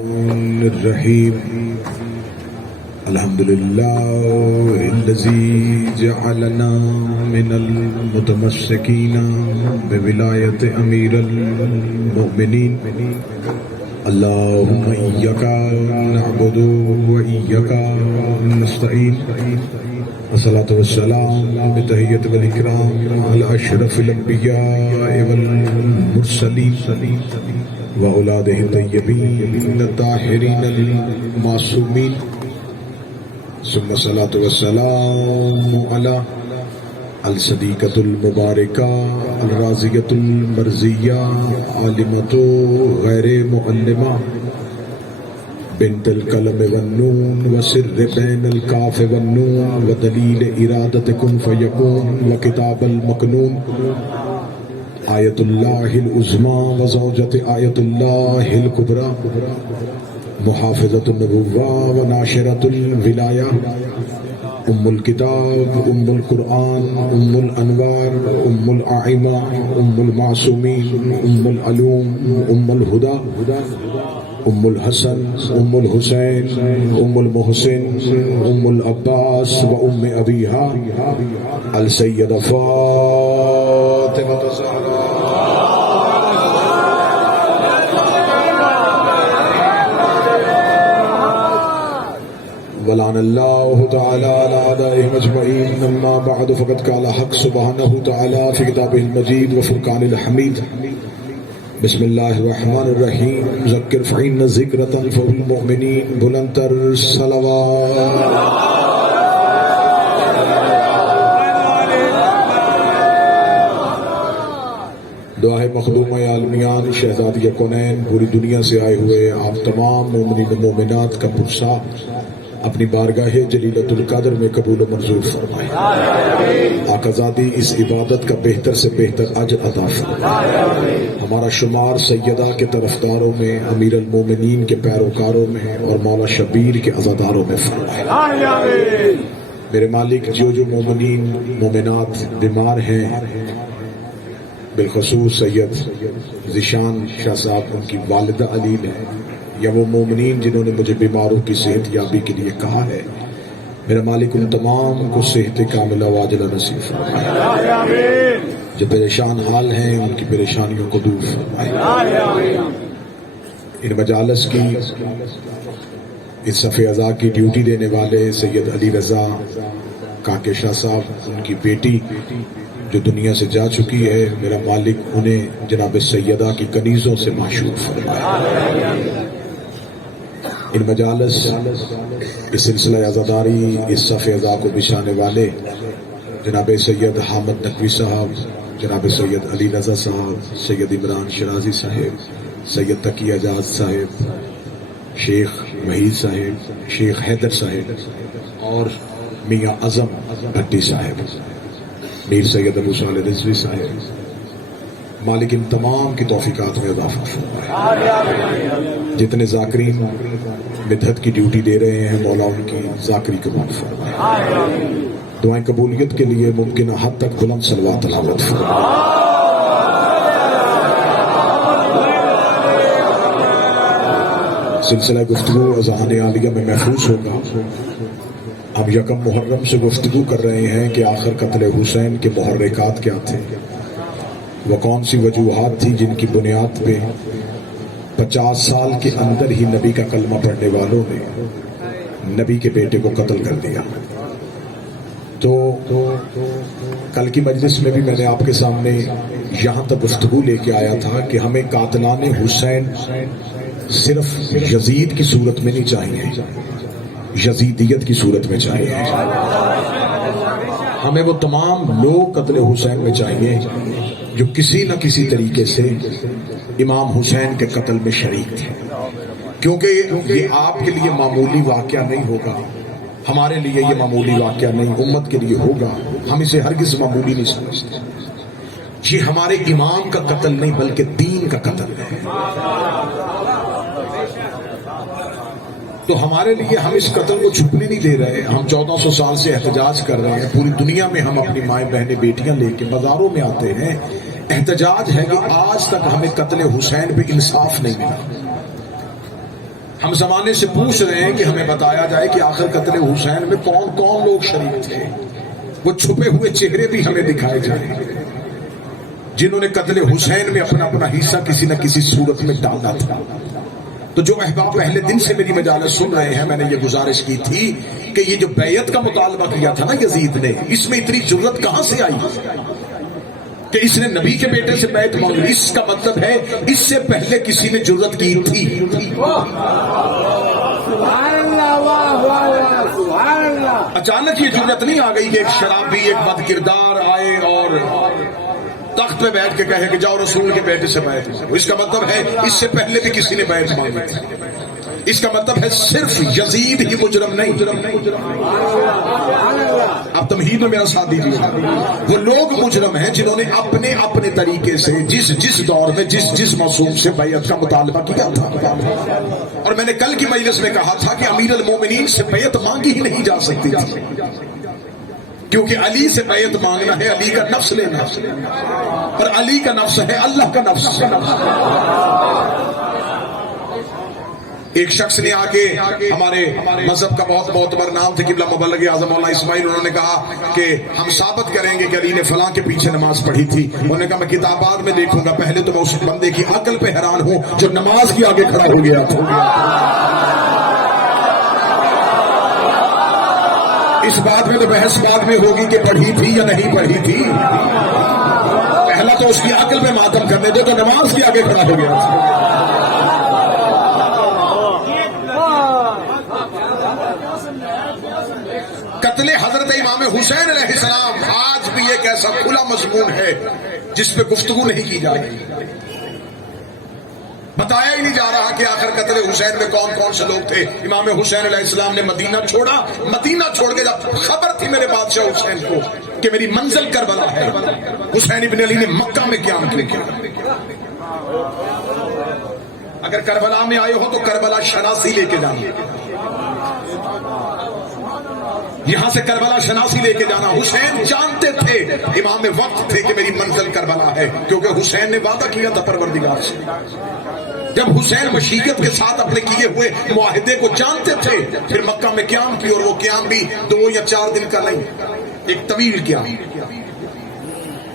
الرحيم الحمد لله الذي جعلنا من المتمسكين بولاية أمير المؤمنين اللهم إياك نعبد وإياك نستعين والصلاة والسلام بتحية والإكرام على أشرف الأنبياء والمرسلين وأولاده الطيبين الطاهرين المعصومين ثم الصلاة والسلام على الصديقة المباركة الرازية المرزية عالمة غير معلمة بنت القلم والنون وسر بين الكاف والنون ودليل إرادة كن فيكون وكتاب المكنون آية الله العظمى وزوجة آية الله الكبرى محافظة النبوة وناشرة الولاية أم الكتاب أم القرآن أم الأنوار أم الأعمى أم المعصومين أم العلوم أم الهدى أم الحسن أم الحسين أم المحسن أم العباس وأم أبيها السيدة فاطمة الزهراء ولعن الله تعالى على أعدائهم أجمعين. أما بعد فقد قال حق سبحانه تعالى في كتابه المجيد وفرقان الحميد بسم الله الرحمن الرحيم ذكر فإن الذكر تنفع المؤمنين بلندتر صلوات. دعائے مخدومہ عالمیان شہزادی کونین پوری دنیا سے آئے ہوئے آپ تمام مومنین و مومنات کا پرسا اپنی بارگاہ جلیلۃ القدر میں قبول و منظور فرمائے. آقا ذاتی اس عبادت کا بہتر سے بہتر اجر عطا فرمائے. ہمارا شمار سیدہ کے طرفداروں میں، امیر المومنین کے پیروکاروں میں اور مولا شبیر کے عزاداروں میں فرمائے. میرے مالک جو مومنین مومنات بیمار ہیں، بالخصوص سید ذیشان شاہ صاحب ان کی والدہ علیل ہے، یا وہ مومنین جنہوں نے مجھے بیماروں کی صحت یابی کے لیے کہا ہے، میرا مالک ان تمام کو صحت کاملہ واجلہ نصیب فرمائے. جو پریشان حال ہیں ان کی پریشانیوں کو دور فرمائے. ان مجالس کی اس صف اعضاء کی ڈیوٹی دینے والے سید علی رضا کاکے شاہ صاحب، ان کی بیٹی جو دنیا سے جا چکی ہے، میرا مالک انہیں جناب سیدہ کی کنیزوں سے معشوق فرمائے. ان مجالس اس سلسلہ عزاداری اس صف اعضاء کو بچھانے والے جناب سید حامد نقوی صاحب، جناب سید علی رضا صاحب، سید عمران شرازی صاحب، سید تقی اعجاز صاحب، شیخ وحید صاحب، شیخ حیدر صاحب اور میاں اعظم بھٹی صاحب، میر سید ابو صالح رضوی صاحب، مالک ان تمام کی توفیقات میں اضافہ فرمائے. جتنے ذاکرین مدحت کی ڈیوٹی دے رہے ہیں، مولا ان کی ذاکری قبول فرمائے. دعائیں قبولیت کے لیے ممکنہ حد تک بلند صلوات تلاوت فرمائے. سلسلہ گفتگو اذہان عالیہ میں محفوظ ہوگا. ہم یکم محرم سے گفتگو کر رہے ہیں کہ آخر قتل حسین کے محرکات کیا تھے، وہ کون سی وجوہات تھی جن کی بنیاد پہ 50 سال کے اندر ہی نبی کا کلمہ پڑھنے والوں نے نبی کے بیٹے کو قتل کر دیا. تو کل کی مجلس میں بھی میں نے آپ کے سامنے یہاں تک گفتگو لے کے آیا تھا کہ ہمیں قاتلان حسین صرف یزید کی صورت میں نہیں چاہیے، یزیدیت کی صورت میں چاہیے. ہمیں وہ تمام لوگ قتل حسین میں چاہیے جو کسی نہ کسی طریقے سے امام حسین کے قتل میں شریک تھے، کیونکہ یہ آپ کے لیے معمولی واقعہ نہیں ہوگا، ہمارے لیے یہ معمولی واقعہ نہیں، امت کے لیے ہوگا. ہم اسے ہرگز معمولی نہیں سمجھتے. یہ ہمارے امام کا قتل نہیں بلکہ دین کا قتل ہے. تو ہمارے لیے ہم اس قتل کو چھپنے نہیں دے رہے. ہم 1400 سال سے احتجاج کر رہے ہیں. پوری دنیا میں ہم اپنی مائیں بہنیں بیٹیاں لے کے بازاروں میں آتے ہیں. احتجاج ہے کہ آج تک ہمیں قتل حسین پہ انصاف نہیں ملا. ہم زمانے سے پوچھ رہے ہیں کہ ہمیں بتایا جائے کہ آخر قتل حسین میں کون کون لوگ شریک تھے، وہ چھپے ہوئے چہرے بھی ہمیں دکھائے جائیں جنہوں نے قتل حسین میں اپنا اپنا حصہ کسی نہ کسی صورت میں ڈالا تھا۔ تو جو احباب پہلے دن سے میری مجالس سن رہے ہیں، میں نے یہ گزارش کی تھی کہ یہ جو بیعت کا مطالبہ کیا تھا نا یزید نے، اس میں اتنی جرت کہاں سے آئی کہ اس نے نبی کے بیٹے سے بیعت مانگی؟ اس کا مطلب ہے اس سے پہلے کسی نے جرت کی تھی۔ اچانک یہ جرت نہیں آ گئی کہ ایک شرابی، ایک بد کردار آئے اور تخت پہ بیٹھ کے کہے کہ جاؤ رسول کے بیٹے سے بیعت مانگو۔ اس کا مطلب ہے اس سے پہلے بھی کسی نے بیعت مانگی تھی۔ اس کا مطلب ہے صرف یزید ہی مجرم نہیں۔ اب تمہید میں میرا ساتھ دیجیے، وہ لوگ مجرم ہیں جنہوں نے اپنے اپنے طریقے سے جس دور میں جس معصوم سے بیعت کا مطالبہ کیا تھا۔ اور میں نے کل کی مجلس میں کہا تھا کہ امیر المومنین سے بیعت مانگی ہی نہیں جا سکتی تھی، کیونکہ علی سے بیعت مانگنا ہے علی کا نفس لینا، اور علی کا نفس ہے اللہ کا نفس۔ ایک شخص نے آ کے ہمارے مذہب کا بہت معتبر نام تھے قبلہ مبلغ اعظم مولانا اسماعیل، انہوں نے کہا کہ ہم ثابت کریں گے کہ علی نے فلاں کے پیچھے نماز پڑھی تھی۔ انہوں نے کہا میں کتابات میں دیکھوں گا، پہلے تو میں اس بندے کی عقل پہ حیران ہوں جو نماز کے آگے کھڑا ہو گیا تھا۔ اس بات میں تو بحث بعد میں ہوگی کہ پڑھی تھی یا نہیں پڑھی تھی، پہلا تو اس کی عقل پہ ماتم کرنے دو تو نماز کے آگے کھڑا ہو گیا تھا۔ قتل حضرت امام حسین علیہ السلام آج بھی ایک ایسا کھلا مضمون ہے جس پہ گفتگو نہیں کی جا رہی، بتایا ہی نہیں جا رہا کہ آخر قتل حسین میں کون کون سے لوگ تھے۔ امام حسین علیہ السلام نے مدینہ چھوڑا، مدینہ چھوڑ کے جب خبر تھی میرے بادشاہ حسین کو کہ میری منزل کربلا ہے، حسین ابن علی نے مکہ میں قیام کیا۔ اگر کربلا میں آئے ہو تو کربلا شناسی لے کے جانا، یہاں سے کربلا شناسی لے کے جانا۔ حسین جانتے تھے، امام وقت تھے کہ میری منزل کربلا ہے، کیونکہ حسین نے وعدہ کیا تھا پروردگار سے۔ جب حسین مشیت کے ساتھ اپنے کیے ہوئے معاہدے کو جانتے تھے، پھر مکہ میں قیام کی، اور وہ قیام بھی 2 یا 4 دن کا نہیں، ایک طویل قیام۔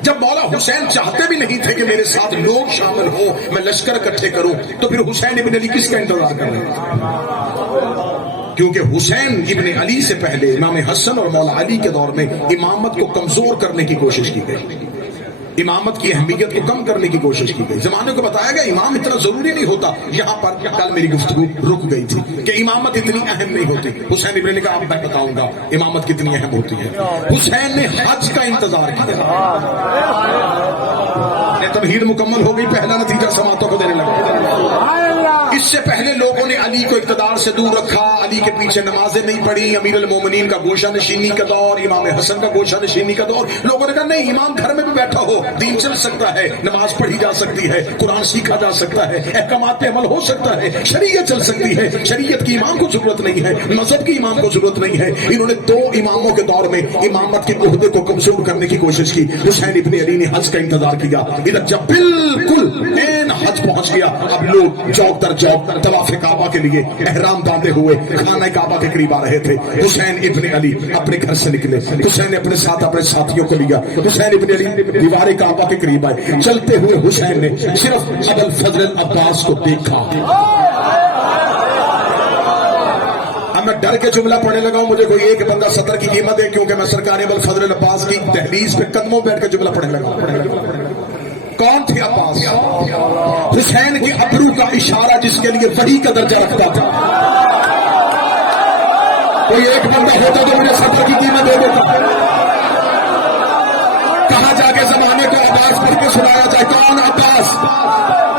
جب مولا حسین چاہتے بھی نہیں تھے کہ میرے ساتھ لوگ شامل ہوں، میں لشکر اکٹھے کروں، تو پھر حسین ابن علی کس کا انتظار کر رہے تھے؟ کیونکہ حسین ابن علی سے پہلے امام حسن اور مولا علی کے دور میں امامت کو کمزور کرنے کی کوشش کی گئی، امامت کی اہمیت کو کم کرنے کی کوشش کی گئی۔ زمانے کو بتایا گیا امام اتنا ضروری نہیں ہوتا۔ یہاں پر کل میری گفتگو رک گئی تھی کہ امامت اتنی اہم نہیں ہوتی۔ حسین ابن علی کا اب میں بتاؤں گا امامت کتنی اہم ہوتی ہے۔ حسین نے حج کا انتظار کیا، تمہید مکمل ہو گئی، پہلا نتیجہ سماعتوں کو دینے لگا۔ اس سے پہلے لوگوں نے علی کو اقتدار سے دور رکھا، علی کے پیچھے نمازیں نہیں پڑھی، امیر المومنین کا گوشہ نشینی کا دور، امام حسن کا گوشہ نشینی کا دور۔ لوگوں نے کہا نہیں، امام گھر میں بھی بیٹھا ہو، دین چل سکتا ہے، نماز پڑھی جا سکتی ہے، قرآن سیکھا جا سکتا ہے، احکامات پہ عمل ہو سکتا ہے، شریعت چل سکتی ہے، شریعت کی امام کو ضرورت نہیں ہے، مذہب کی امام کو ضرورت نہیں ہے۔ انہوں نے 2 اماموں کے دور میں امامت کے عہدے کو کمزور کرنے کی کوشش کی۔ حسین ابن علی نے حج کا انتظار کیا، ادھر جب بالکل این حج پہنچ گیا، اب لوگ چوک در چوک طواف کعبہ کے لیے احرام باندھے ہوئے خانہ کعبہ کے قریب آ رہے تھے۔ حسین ابن علی اپنے گھر سے نکلے، حسین نے اپنے ساتھ اپنے ساتھیوں کو لیا، حسین ابن علی دیوار کعبہ کے قریب آئے، چلتے ہوئے حسین نے صرف ابو الفضل العباس کو دیکھا۔ اب میں ڈر کے جملہ پڑھنے لگا ہوں، مجھے کوئی ایک بندہ صدر کی قیمت ہے، کیونکہ میں سرکار ابو الفضل العباس کی دہلیز پہ قدموں بیٹھ کے جملہ پڑھنے لگا۔ کون تھے عباس؟ حسین کے ابرو کا اشارہ جس کے لیے وحی کا درجہ رکھتا تھا۔ کوئی ایک بندہ ہوتا تو مجھے صدر کی قیمت دے دیتا۔ کہاں جا کے زمانے کو عباس پڑھ کے سنایا جائے؟ کون عباس؟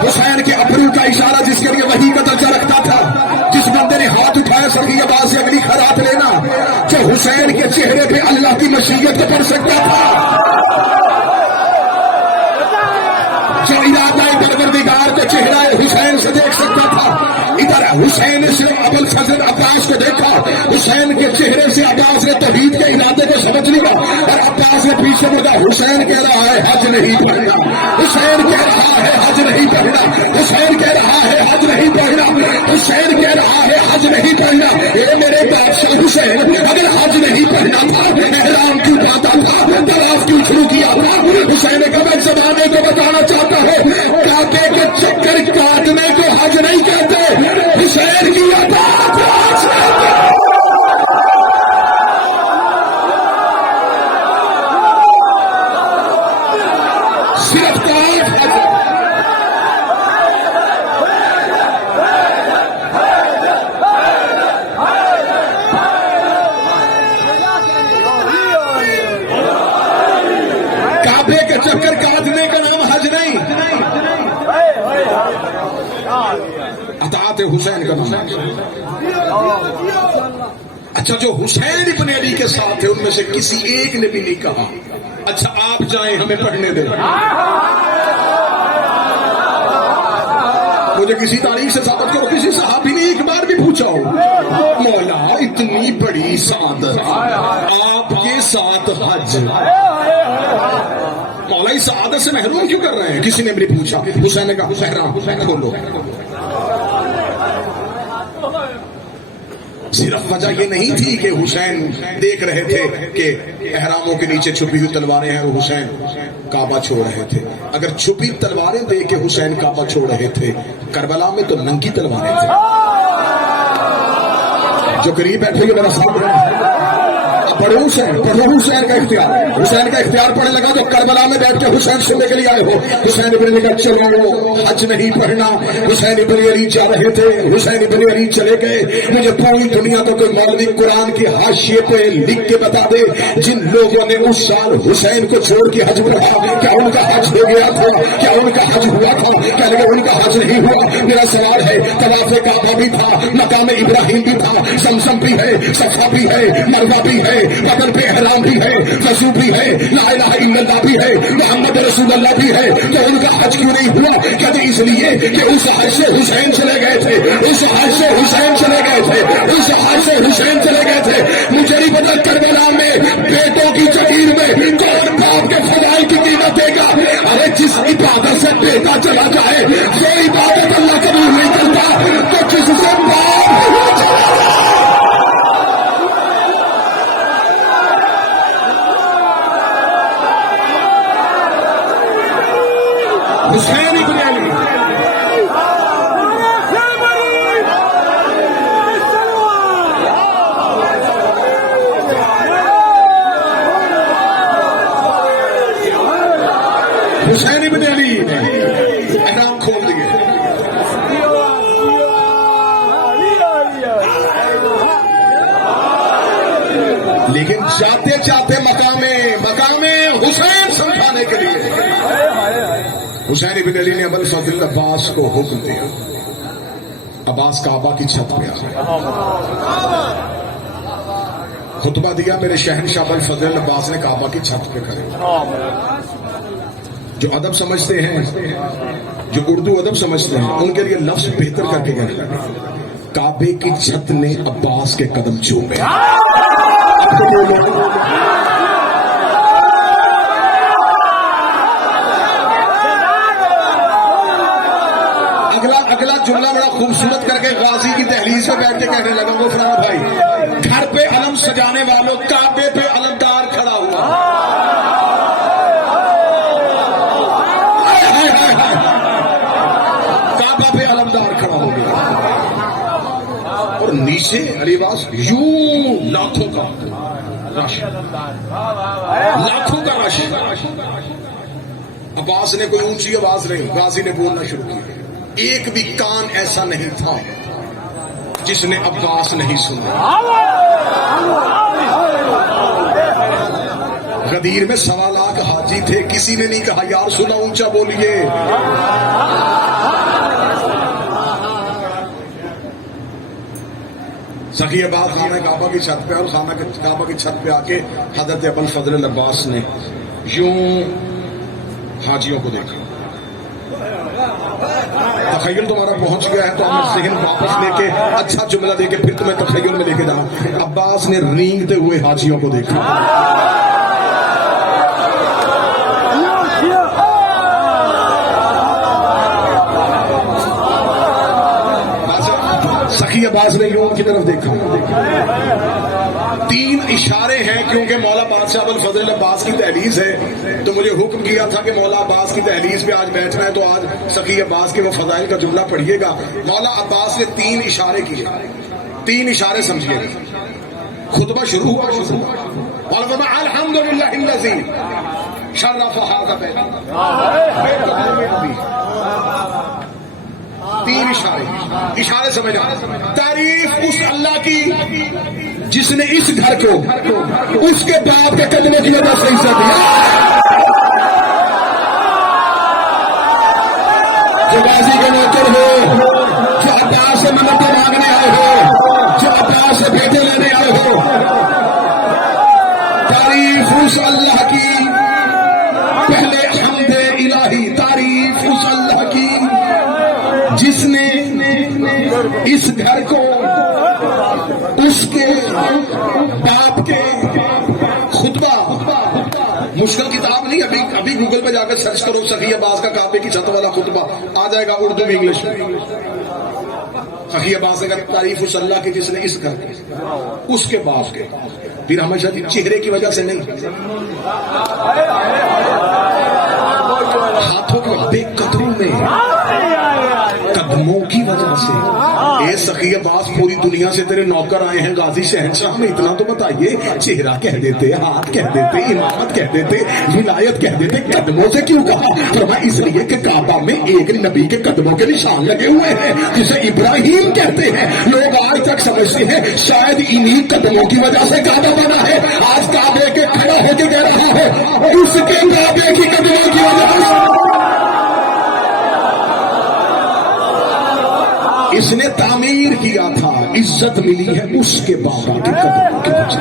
حسین کے ابرو کا اشارہ جس کے لیے وحی کا درجہ رکھتا تھا، جس بندے نے ہاتھ اٹھایا سخی عباس سے اگلی خیرات لینا، جو حسین کے چہرے پہ اللہ کی مشیت کو پڑھ سکتا تھا، جو ارادہ پروردگار کو چہرہ حسین سے دیکھ سکتا تھا۔ ادھر حسین حسین نے صرف ابو الفضل عباس کو دیکھا، حسین کے چہرے سے عباس نے توحید کے ارادے کو سمجھ لیا اور عباس نے پیچھے مڑا. حسین کہہ رہا ہے حج نہیں پڑھنا، حسین کہہ رہا ہے حج نہیں پڑھنا، حسین کہہ رہا ہے حج نہیں پڑھنا، حسین کہہ رہا ہے حج نہیں پڑھنا. اے میرے بادشاہ حسین، اگر حج نہیں پڑھنا تھا، احرام کیوں باندھا تھا، طواف کیوں شروع کیا تھا؟ حسین نے کہا میں زمانے کو بتانا چاہتا ہوں، کعبے کے چکر کاٹنے کو حج نہیں کہتے. حسین کی اطاعت حج نہیں. صرف طواف حج. کعبے کے چکر کاٹنے کا نام حج نہیں، اطاعت حسین کا نام. اچھا جو حسین ابن علی کے ساتھ تھے ان میں سے کسی ایک نے بھی نہیں کہا اچھا آپ جائیں ہمیں پڑھنے دیں. مجھے کسی تاریخ سے ثابت کرو کسی صحابی نے ایک بار بھی پوچھا ہو مولا اتنی بڑی سعادت آپ کے ساتھ حج، مولا اس سعادت سے محروم کیوں کر رہے ہیں؟ کسی نے بھی نہیں پوچھا. حسین نے کہا حسین کھولو. صرف وجہ یہ نہیں تھی کہ حسین دیکھ رہے تھے کہ احراموں کے نیچے چھپی ہوئی تلواریں ہیں اور حسین کعبہ چھوڑ رہے تھے. اگر چھپی تلواریں دیکھ کے حسین کعبہ چھوڑ رہے تھے، کربلا میں تو ننگی تلواریں تھے. جو قریب بیٹھے ہوئے میرا سامنے پڑھو حسین کا اختیار، حسین کا اختیار پڑھنے لگا تو کربلا میں بیٹھ کے حسین سننے کے لیے آئے ہو. حسین ابن علی کا چلو حج نہیں پڑھنا. حسین ابن علی جا رہے تھے، حسین ابن علی چلے گئے. مجھے پوری دنیا کو کوئی مولوی قرآن کی حاشیے پہ لکھ کے بتا دے جن لوگوں نے اس سال حسین کو چھوڑ کے حج پڑھا کیا ان کا حج ہو گیا تھا؟ کیا ان کا حج ہوا تھا؟ کیا لگا ان کا حج نہیں ہوا؟ میرا سوال ہے طواف کعبہ بھی تھا، مقام ابراہیم بھی تھا، زمزم بھی ہے، صفا بھی ہے، مروہ بھی ہے، بدن پہ احرام بھی ہے، وضو بھی ہے، لا الہ الا اللہ بھی ہے، محمد رسول اللہ بھی ہے. تو ان کا حج کیوں نہیں ہوا؟ کہتے اس لیے کہ اس حج سے حسین چلے گئے تھے، اس حج سے حسین چلے گئے تھے، اس حج سے حسین چلے گئے تھے. مجھے نہیں پتا کربلا میں بیٹوں کی جگیر میں کون باپ کے فضائل کی قیمت دے گا. ارے جس عبادت سے بیٹا چلا جائے وہ عبادت اللہ قبول نہیں کرتا، تو جس سے باپ حسین ابن علی حسین ابن علی احرام کھول دیے. لیکن جاتے جاتے مقام حسین سمجھانے کے لیے حسین ابن علی نے ابو الفضل عباس کو حکم دیا. عباس کعبہ کی چھت پہ آ خطبہ دیا. میرے شہنشاہ ابو الفضل عباس نے کعبہ کی چھت پہ کھڑے. جو ادب سمجھتے ہیں، جو اردو ادب سمجھتے ہیں، ان کے لیے لفظ بہتر کر کے گئے. کعبے کی چھت نے عباس کے قدم چومے. اگلا جملہ بڑا خوبصورت کر کے غازی کی دہلیز پہ بیٹھ کے کہنے لگا وہ فلاں بھائی گھر پہ علم سجانے والوں کعبے پہ علمدار کھڑا ہوا. کعبہ پہ علمدار کھڑا ہو گیا اور نیچے علی باس یوں لاکھوں کا رش. عباس نے کوئی اونچی آواز نہیں، غازی نے بولنا شروع کیا. ایک بھی کان ایسا نہیں تھا جس نے عباس نہیں سنا. غدیر میں 1.25 لاکھ حاجی تھے، کسی نے نہیں کہا یار سنا اونچا بولیے. سخی عباس خانہ کعبہ کی چھت پہ اور خانہ کعبہ کی چھت پہ آ کے حضرت ابو الفضل عباس نے یوں حاجیوں کو دیکھا. تخیل تمہارا پہنچ گیا ہے تو ہم ذہن واپس لے کے اچھا جملہ دے کے پھر تمہیں تخیل میں لے کے جاؤں. عباس نے رینگتے ہوئے حاجیوں کو دیکھا. سخی عباس نے یوں کی طرف دیکھا. 3 اشارے ہیں کیونکہ مولا بادشاہ ابوالفضل عباس کی تحلیز ہے تو مجھے حکم کیا تھا کہ مولا عباس کی تحلیز پہ آج بیٹھنا ہے تو آج سخی عباس کے وہ فضائل کا جملہ پڑھیے گا. مولا عباس نے 3 اشارے کیے. 3 اشارے سمجھیے. خطبہ شروع ہوا. مولا فرمایا الحمدللہ الذی شرف ھذا بیت. 3 اشارے سمجھا. تعریف اس اللہ کی جس نے اس گھر کو اس کے باپ کے قدموں کی وجہ سے حصہ دیا. جو بازی کے نوکر ہو, جو عباس سے منتیں مانگنے آئے ہو, جو عباس سے بیٹے لینے آئے ہو, تعریف اس اللہ کی. پہلے حمد الہی تعریف اس اللہ کی جس نے اس گھر کو اس کے باپ کے. خطبہ مشکل کتاب نہیں, ابھی گوگل پہ جا کر سرچ کرو سخی عباس کا کعبے کی چھت والا خطبہ آ جائے گا اردو میں انگلش میں. سخی عباس نے کہا تعریف اس اللہ کی جس نے اس گھر کو اس کے باپ کے. پھر ہمیشہ چہرے کی وجہ سے نہیں, ہاتھوں کے بے قدروں میں قدموں کی وجہ سے. اے سخی عباس پوری دنیا سے تیرے نوکر آئے ہیں غازی شہنشاہ میں, اتنا تو بتائیے. چہرہ کہہ دیتے, ہاتھ کہہ دیتے, امامت کہہ دیتے, ولایت کہہ دیتے, قدموں سے کیوں کہا؟ فرمایا اس لیے کہ کعبہ میں ایک نبی کے قدموں کے نشان لگے ہوئے ہیں جسے ابراہیم کہتے ہیں. لوگ آج تک سمجھتے ہیں شاید انہی قدموں کی وجہ سے کعبہ بنا ہے. آج کعبے کے کھڑا ہو کے کہہ رہا ہے اس کے کعبے کی قدموں کی وجہ سے. اس نے تعمیر کیا تھا, عزت ملی ہے اس کے بابا کے قدموں کی وجہ سے.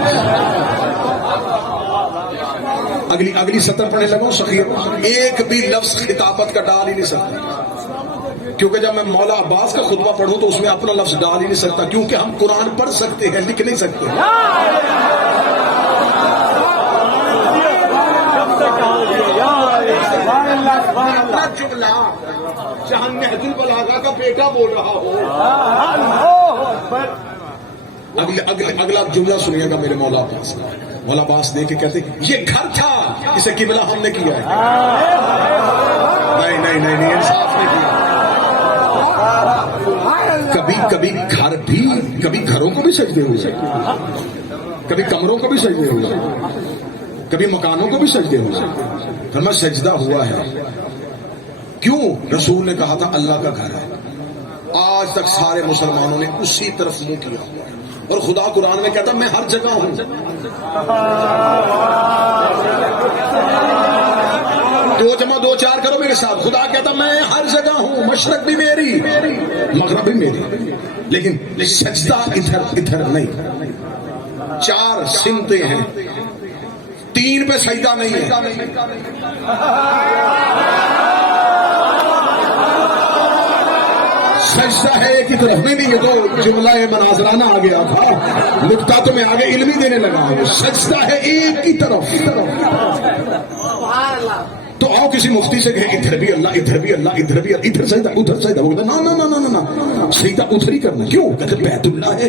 اگلی سطر پڑھنے لگا. سخی ایک بھی لفظ خطابت کا ڈال ہی نہیں سکتا کیونکہ جب میں مولا عباس کا خطبہ پڑھوں تو اس میں اپنا لفظ ڈال ہی نہیں سکتا کیونکہ ہم قرآن پڑھ سکتے ہیں لکھ نہیں سکتے. جہاں نہج البلاغہ کا بیٹا بول رہا ہو. اگلا جملہ سنیے گا میرے مولا عباس. مولا عباس دیکھ کے کہتے یہ گھر تھا اسے قبلہ ہم نے کیا ہے. نہیں انصاف نہیں کیا. کبھی گھر بھی, کبھی گھروں کو بھی سجدے ہوئے, کبھی کمروں کو بھی سجدے ہوئے, کبھی مکانوں کو بھی سجدے ہوئے. فرمایا سجدہ ہوا ہے. کیوں؟ رسول نے کہا تھا اللہ کا گھر ہے. آج تک سارے مسلمانوں نے اسی طرف منہ کیا ہوا ہے اور خدا قرآن میں کہتا میں ہر جگہ ہوں. 2 × 2 4 کرو میرے ساتھ. خدا کہتا میں ہر جگہ ہوں, مشرق بھی میری, مغرب بھی میری, لیکن سجدہ ادھر نہیں. 4 سمتیں ہیں, 3 پہ سجدہ نہیں ہے. سجدہ ہے ایک ہی طرف. نہیں یہ تو جملہ مناظرانہ آ گیا تھا, نکتہ تو میں آگے علمی دینے لگا. سجدہ ہے ایک ہی طرف. تو آؤ کسی مفتی سے کہ ادھر بھی اللہ, ادھر بھی اللہ, ادھر بھی اللہ, ادھر سجدہ, ادھر سجدہ. وہ کہتا نا سجدہ ادھر ہی کرنا. کیوں؟ کہتے بیت اللہ ہے.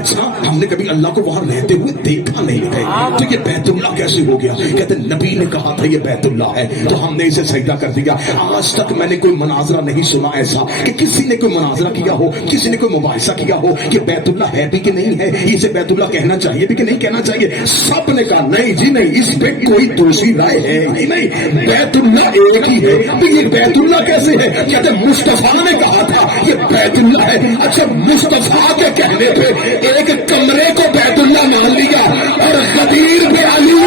اچھا ہم نے کبھی اللہ کو وہاں رہتے ہوئے دیکھا نہیں ہے تو یہ بیت اللہ کیسے ہو گیا؟ کہتے نبی نے کہا تھا یہ بیت اللہ ہے تو ہم نے اسے سجدہ کر دیا. آج تک میں نے کوئی مناظرہ نہیں سنا ایسا کہ کسی نے کوئی مناظرہ کیا ہو, کسی نے کوئی مباحثہ کیا ہو کہ بیت اللہ ہے بھی کہ نہیں ہے, اسے بیت اللہ کہنا چاہیے بھی کہ نہیں کہنا چاہیے. سب نے کہا نہیں جی نہیں, اس پہ کوئی دوسری رائے ہے ہی نہیں. بیت اللہ ایک ہی ہے. تو یہ بیت اللہ کیسے ہے؟ کہتے مصطفیٰ نے کہا تھا یہ بیت اللہ ہے. اچھا مصطفیٰ کے کہنے پہ ایک کمرے کو بیت اللہ مان لیا اور غدیر پہ علی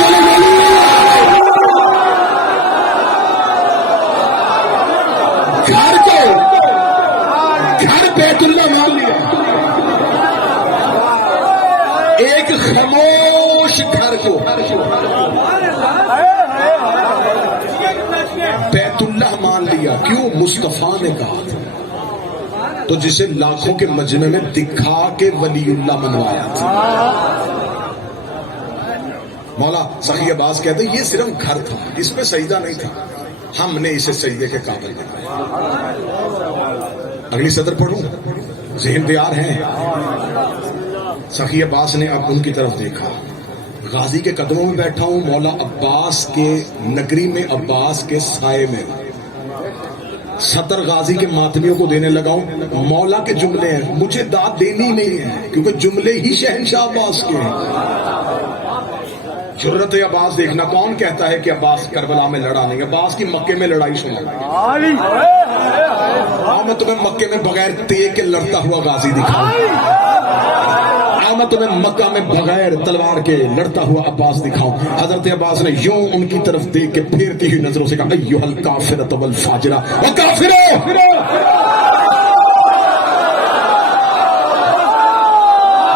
گھر بیت اللہ مان لیا. ایک خاموش گھر کو بیت اللہ مان لیا. کیوں؟ مصطفیٰ نے کہا تھا. تو جسے لاکھوں کے مجمع میں دکھا کے ولی اللہ منوایا تھا. مولا سخی عباس کہتے ہیں یہ صرف گھر تھا، اس پہ سجدہ نہیں تھا، ہم نے اسے سجدے کے قابل بنایا. اگلی سطر پڑھوں، ذہن تیار ہیں. سخی عباس نے اب ان کی طرف دیکھا، غازی کے قدموں میں بیٹھا ہوں، مولا عباس کے نگری میں، عباس کے سائے میں. سطر غازی کے ماتمیوں کو دینے لگا ہوں. مولا کے جملے ہیں، مجھے داد دینی نہیں ہے کیونکہ جملے ہی شہنشاہ عباس کے ہیں. جرت عباس دیکھنا، کون کہتا ہے کہ عباس کربلا میں لڑا نہیں؟ عباس کی مکے میں لڑائی سنا. میں تمہیں مکے میں بغیر تیر کے لڑتا ہوا غازی دکھاؤں. میں تمہیں مکہ میں بغیر تلوار کے لڑتا ہوا عباس دکھاؤں. حضرت عباس نے یوں ان کی طرف دیکھ کے پھیرتی ہوئی نظروں سے کہا، ایھا الکافرۃ والفاجرہ، او کافرو!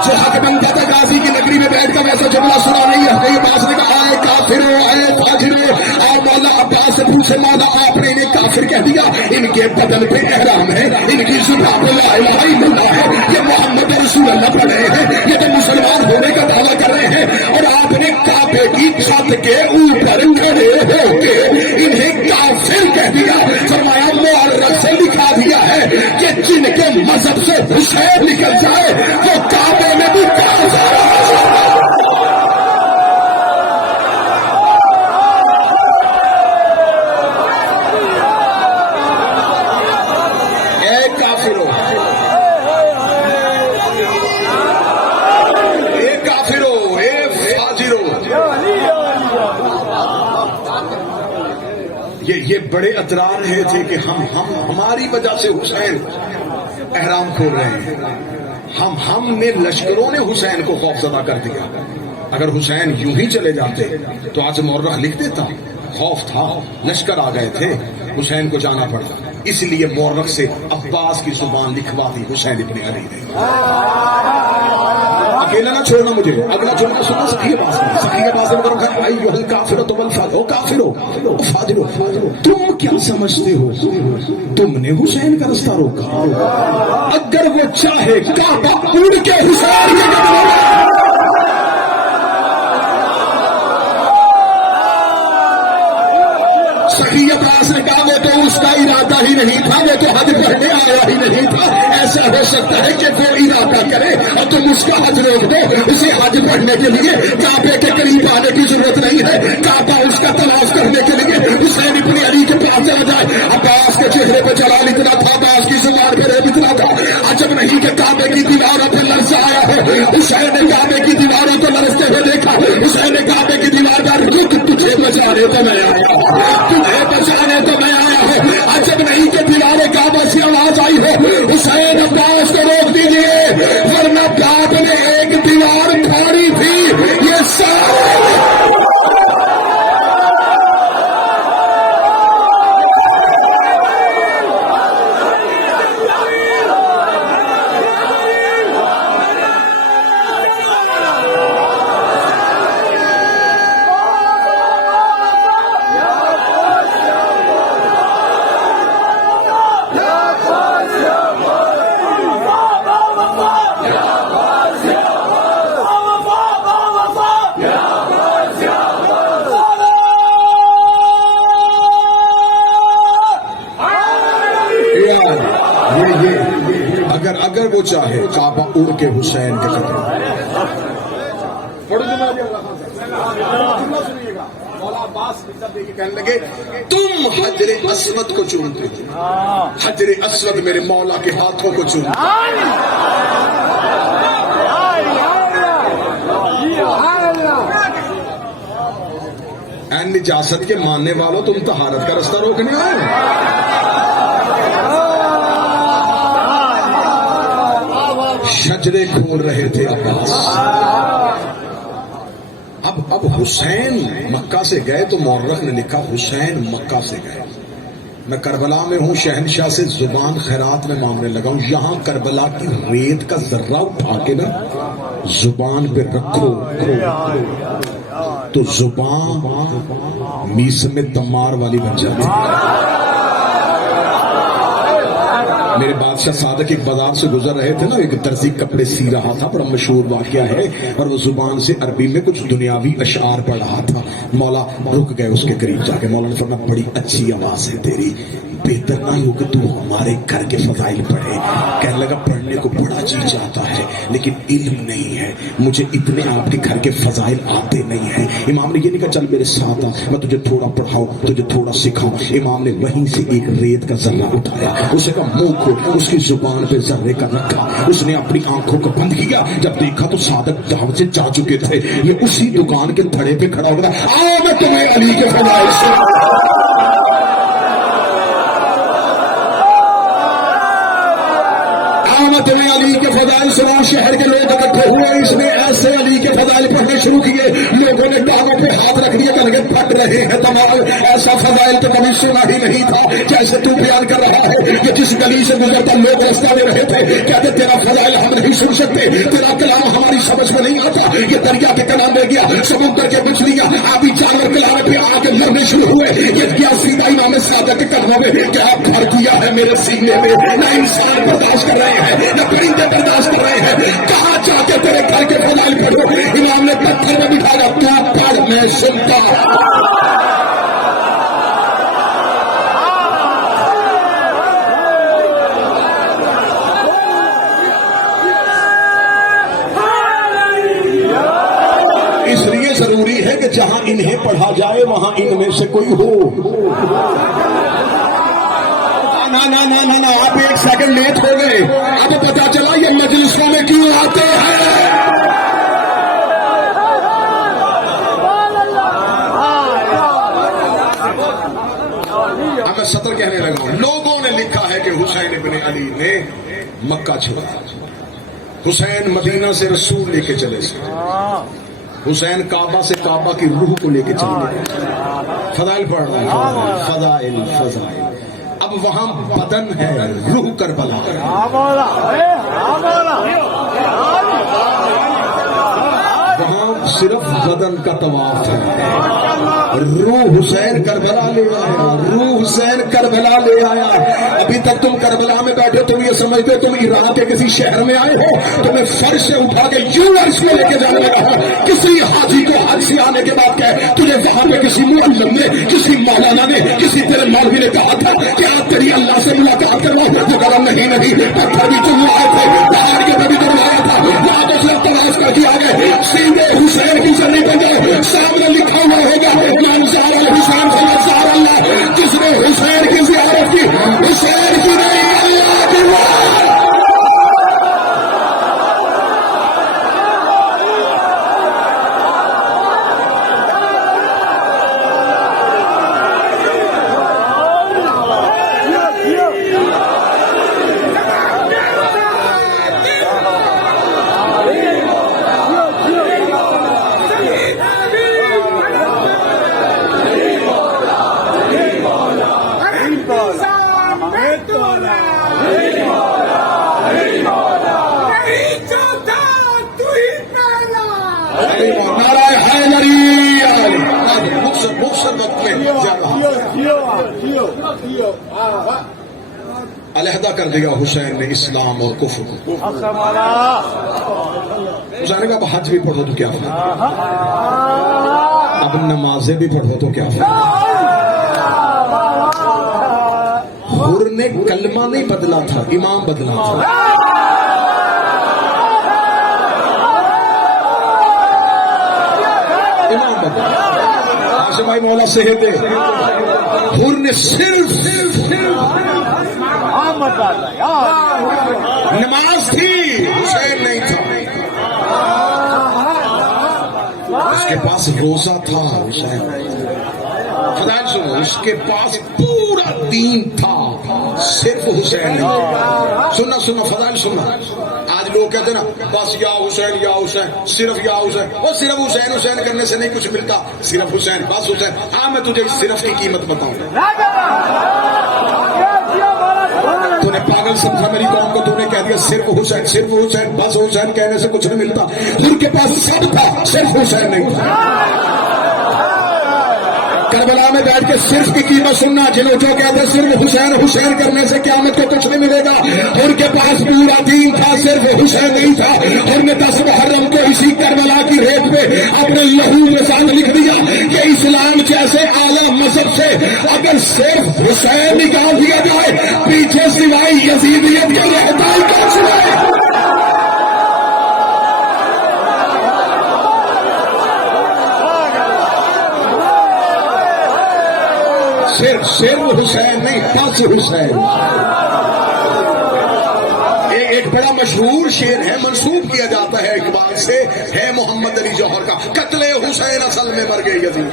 جو حق بنتا تھا غازی کی نگری میں بیٹھ کر ویسا جملہ سنا نہیں ہے. عباس نے کہا، اے کافرو، اے فاجرو. اور مولا عباس سے پوچھے، مولا آپ نے انہیں کافر کہہ دیا؟ ان کے بدن پہ احرام ہے، ان کی زبان پہ لا الہ الا اللہ ہے، یہ محمد رسول اللہ پڑھ رہے ہیں، یہ تو مسلمان ہونے کا دعویٰ کر رہے ہیں، اور آپ نے کعبے کی چھت کے اوپر کھڑے ہو کے انہیں کافر کہہ دیا. فرمایا مورخ سے لکھا دیا ہے کہ جن کے مذہب سے حسین نکل جائے وہ کعبے میں بھی کافر. یہ بڑے اطرار رہے تھے کہ ہماری وجہ سے حسین احرام کھول رہے ہیں. ہم نے لشکروں نے حسین کو خوفزدہ کر دیا. اگر حسین یوں ہی چلے جاتے تو آج مورخ لکھ دیتا. خوف تھا، لشکر آ گئے تھے، حسین کو جانا پڑا. اس لیے مورخ سے عباس کی زبان لکھوا دی حسین ابن علی نے. اکیلا نہ چھوڑنا مجھے. اگلا جملہ سنا سخی عباس نے. سخی عباس نے کہا، ایھا الکافرۃ والفاجرہ، او کافرو، فاجرو، تم کیا سمجھتے ہو تم نے حسین کا رستہ روکا؟ اگر وہ چاہے کعبہ اڑ کے حسین کے قدموں میں. سخی عباس نے کہا، وہ تو اس کا ارادہ ہی نہیں تھا، وہ تو حج پڑھنے آیا ہی نہیں تھا. ایسا ہو سکتا ہے کہ وہ ارادہ کرے اور تم اس کا حج روک دو. اسے حج پڑھنے کے لیے کعبے کے قریب آنے کی ضرورت نہیں ہے. کعبہ اس کا تلاش کرنے کے لیے حسین ابن علی کے پاس چلا جائے. عباس کے چہرے پہ جلال اتنا تھا، عباس کی زبان پہ رعب اتنا تھا. عجب نہیں کہ کعبے کی دیواروں پہ لرزہ آیا ہے. حسین نے کعبے کی دیواروں کو لرزتے ہوئے دیکھا. حسین نے کعبے کی دیوار پر رک، تجھے بچانے تو میں آیا ہوں، تجھے بچانے تو میں آیا ہوں. عجب نہیں کہ دیوارے کعبہ سے آواز آئی ہے، حسین عباس کو روک دیجیے ورنہ باپ نے ایک دیوار پھاڑی تھی. یہ سارے اگر وہ چاہے کعبہ اڑ کے حسین کے قدم. کہنے لگے، تم حجر اسود کو چومتے ہو. حجر اسود میرے مولا کے ہاتھوں کو چومتے. اے نجاست کے ماننے والوں، تم طہارت کا رستہ روکنے آئے. شجرے کھول رہے تھے عباس. اب حسین مکہ سے گئے تو مورخ نے لکھا حسین مکہ سے گئے. میں کربلا میں ہوں، شہنشاہ سے زبان خیرات میں مانگنے لگا ہوں. یہاں کربلا کی ریت کا ذرہ اٹھا کے نا زبان پہ رکھو تو زبان میس میں تمار والی بن جاتی. میرے بادشاہ صادق ایک بازار سے گزر رہے تھے نا، ایک درزی کپڑے سی رہا تھا، بڑا مشہور واقعہ ہے، اور وہ زبان سے عربی میں کچھ دنیاوی اشعار پڑھ رہا تھا۔ مولا رک گئے اس کے قریب جا کے، مولا نے فرمایا بڑی اچھی آواز ہے تیری، بہتر نہ ہو کہ تو ہمارے گھر کے فضائل پڑھے۔ کہنے لگا پڑھنے کو بڑا جی چاہتا ہے لیکن علم نہیں ہے، مجھے اتنے آپ کے گھر کے فضائل آتے نہیں ہیں۔ امام نے یہ نہیں کہا چل میرے ساتھ آ، میں تجھے تھوڑا پڑھاؤں، تجھے تھوڑا سکھاؤں۔ امام نے وہیں سے ایک ریت کا ذرہ اٹھایا، اسے کہا منہ کھول، اس کی زبان پہ ذرے کا رکھا، اس نے اپنی آنکھوں کو بند کیا، جب دیکھا تو صادق دعوت سے جا چکے تھے، یہ اسی دکان کے تھڑے پہ کھڑا ہو گیا، آؤ میں تمہیں علی کے فضائل سے تمہیں علی کے فضائل سنا۔ شہر کے لوگ اکٹھے ہوئے، اس نے ایسے علی کے فضائل پڑھنے شروع کیے، لوگوں نے ٹانگوں پہ ہاتھ رکھ دیے، کہنے لگے پھٹ رہے ہیں تمام، ایسا فضائل تو کبھی سنا ہی نہیں تھا جیسے تو بیان کر رہا ہے۔ یہ جس گلی سے گزرتا لوگ رستہ دے رہے تھے، کہتے تیرا فضائل ہم نہیں سن سکتے، تیرا کلام ہماری سمجھ میں نہیں آتا۔ یہ دریا کے کلام دے گیا، سمندر کے مچھلیاں آبی جانور کلام پہ آ کے لڑنے شروع ہوئے۔ یہ کیا سیدھا امام صادق کے قدموں میں کیا بھر دیا ہے میرے سینے میں، نہ انسان برداشت کر رہے ہیں نہ پرندے برداشت کر رہے ہیں، کہاں جا کے تیرے گھر کے فضائل پڑھو۔ امام نے پتھر میں بٹھایا، تو پڑھ میں سنتا۔ اس لیے ضروری ہے کہ جہاں انہیں پڑھا جائے وہاں ان میں سے کوئی ہو۔ نہ آپ ایک سیکنڈ لیٹ ہو گئے، اب پتا چلا یہ مجلسوں میں کیوں آتے ہیں۔ اب میں سطر کہنے لگا ہوں، لوگوں نے لکھا ہے کہ حسین ابن علی نے مکہ چھوڑا، حسین مدینہ سے رسول لے کے چلے سے، حسین کعبہ سے کعبہ کی روح کو لے کے چلے۔ فضائل پڑھ رہا ہے، فضائل فضائل۔ اب وہاں بدن ہے، روح کربلا ہے۔ وہاں صرف بدن کا طواف ہے، روح حسین کربلا لے آیا، روح حسین کربلا لے آیا۔ ابھی تک تم کربلا میں بیٹھے، تم یہ سمجھتے تم عراق کے کسی شہر میں آئے ہو، تمہیں فرش سے اٹھا کے یونیورس میں لے کے جانے لگا۔ کسی حاجی کو حج سے آنے کے بعد کہے تجھے وہاں پہ کسی معلم نے، کسی مولانا نے، کسی تیرے مولوی نے کہا تھا کہ آپ تیری اللہ سے ملاقات کرواؤ، وہ کہا نہیں پتھر بھی تم لائے تھے، پہاڑ کے بھی تم لایا تھا، یہاں تو صرف تلاش کر کے آگے سیدھے حسین کی جرنی پہ جاؤ، سامنے لکھا ہوا ہوگا منظار الحسین سے نظار اللہ، جس نے حسین کی زیارت کی، حسین کی نہیں اللہ کی بات۔ علیحدہ کر دیا حسین نے اسلام اور کفر کو۔ حسین نے کہا اب حج بھی پڑھو تو کیا فرق، اب نمازیں بھی پڑھو تو کیا فرق۔ حر نے کلمہ نہیں بدلا تھا، امام بدلا تھا۔ امام بدلا، آشم بھائی مولا صحت دے، حر نے صرف نماز تھی، حسین نہیں تھا۔ اس کے پاس روزہ تھا، حسین فضائل سنو، اس کے پاس پورا دین تھا، صرف حسین نہیں۔ سننا فضائل سننا۔ آج لوگ کہتے ہیں نا بس یا حسین یا حسین، صرف یا حسین، وہ صرف حسین حسین کرنے سے نہیں کچھ ملتا، صرف حسین بس حسین۔ ہاں میں تجھے صرف کی قیمت بتاؤں، تو نے پاگل سمجھا میری قوم کو، تو نے کہہ دیا صرف حسین بس حسین کہنے سے کچھ نہیں ملتا۔ ان کے پاس سب تھا، صرف حسین نہیں تھا۔ کربلا میں بیٹھ کے صرف کی قیمت سننا، جنہوں جو کہتے ہیں صرف حسین حسین کرنے سے قیامت کو کچھ نہیں ملے گا، ان کے پاس پورا دین تھا، صرف حسین نہیں تھا، اور نے 10 محرم کو اسی کربلا کی ریت پہ اپنے لہو کے ساتھ لکھ دیا کہ اسلام جیسے اعلیٰ مذہب سے اگر صرف حسین نکال دیا جائے، پیچھے سوائے یزیدیت کے رہتا ہی کیا سوائے۔ صرف حسین نہیں، 10 حسین۔ ایک بڑا مشہور شعر ہے، منسوب کیا جاتا ہے اقبال سے، ہے محمد علی جوہر کا، قتل حسین اصل میں مر گئے یزید۔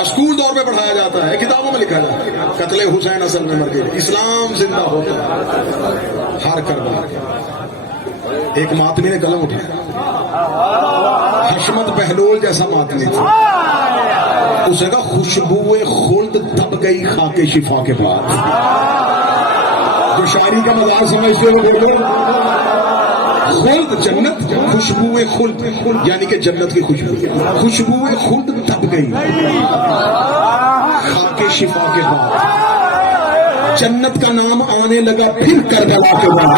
اسکول دور پہ پڑھایا جاتا ہے، کتابوں میں لکھا جاتا ہے، قتل حسین اصل میں مر گئے، اسلام زندہ ہوتا ہے ہر کربلا۔ ایک ماتمی نے قلم اٹھایا، حشمت بہلول جیسا ماتمی تھا، اس نے کہا خوشبو خلد دب گئی خاک شفا کے بعد۔ جو شاعری کا مزاج سمجھتے ہو بولو، خلد جنت، خوشبو خلد یعنی کہ جنت کی خوشبو، خوشبو خلد دب گئی خاک شفا کے بعد، جنت کا نام آنے لگا پھر کربلا کے بعد،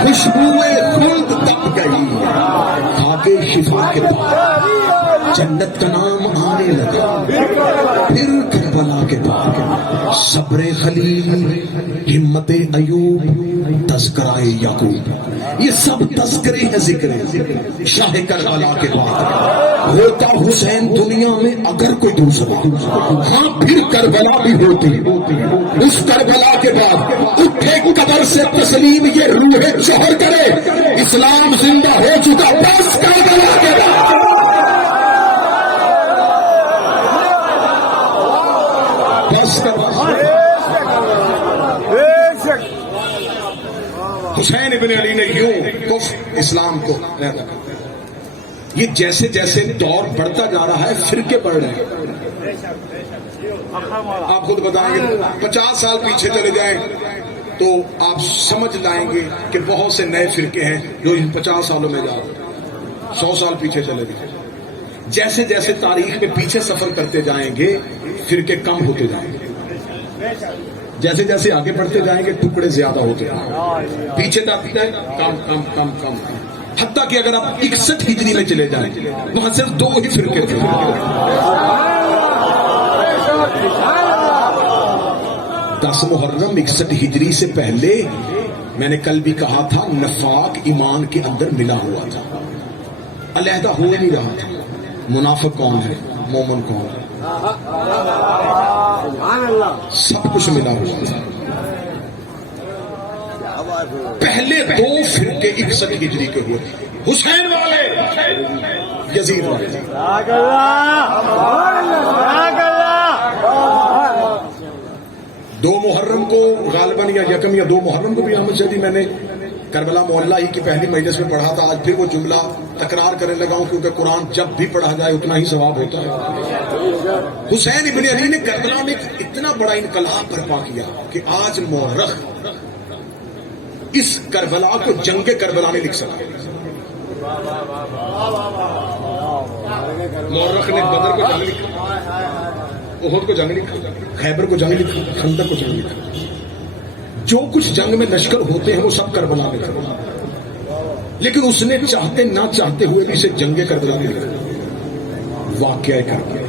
خوشبو خلد دب گئی خاک شفا کے بعد، جنت کا نام آنے لگا پھر کربلا کے بعد، صبر خلیل، ہمت ایوب، تذکرہ یعقوب، یہ سب تذکرے ہیں ذکر شاہ کربلا کے بعد۔ ہوتا حسین دنیا میں اگر کوئی دوسرا، ہاں پھر کربلا بھی ہوتی، اس کربلا کے بعد اٹھے قبر سے تسلیم یہ روح شہر کرے، اسلام زندہ ہو چکا بس کربلا کے بعد۔ حسین ابن علی نے یوں کفر اسلام کو رہا۔ یہ جیسے جیسے دور بڑھتا جا رہا ہے، فرقے بڑھ رہے ہیں۔ آپ خود بتائیں گے، 50 سال پیچھے چلے جائیں تو آپ سمجھ لائیں گے کہ بہت سے نئے فرقے ہیں جو ان 50 سالوں میں جا رہے ہیں۔ 100 سال پیچھے چلے جائیں، جیسے جیسے تاریخ میں پیچھے سفر کرتے جائیں گے فرقے کم ہوتے جائیں گے، جیسے جیسے آگے بڑھتے جائیں گے ٹکڑے زیادہ ہوتے ہیں، پیچھے جاتی جائیں کم کم کم کم، حتیٰ کہ اگر آپ 61 ہجری میں چلے جائیں وہاں صرف 2 ہی فرقے تھے۔ 10 محرم 61 ہجری سے پہلے میں نے کل بھی کہا تھا، نفاق ایمان کے اندر ملا ہوا تھا، علیحدہ ہو نہیں رہا تھا۔ منافق کون ہے، مومن کون ہے، سب کچھ ملا ہوا تھا۔ پہلے 2 فرقے 61 ہجری کے ہوئے، حسین والے، یزید والے۔ 2 محرم کو غالباً یا یکم یا 2 محرم کو بھی احمد شہیدی میں نے کربلا محلہ ہی کی پہلی مجلس میں پڑھا تھا۔ آج پھر وہ جملہ تکرار کرنے لگا ہوں کیونکہ قرآن جب بھی پڑھا جائے اتنا ہی ثواب ہوتا ہے۔ حسین ابن علی نے کربلا میں اتنا بڑا انقلاب برپا کیا کہ آج مورخ اس کربلا کو جنگ کربلا میں لکھ سکا۔ مورخ نے بدر کو جنگ لکھا، احد کو جنگ لکھا، خیبر کو جنگ لکھا، خندق کو جنگ لکھا۔ جو کچھ جنگ میں لشکر ہوتے ہیں وہ سب کربلا میں کربلا، لیکن اس نے چاہتے نہ چاہتے ہوئے بھی اسے جنگ کربلا میں لکھا، واقعہ کربلا۔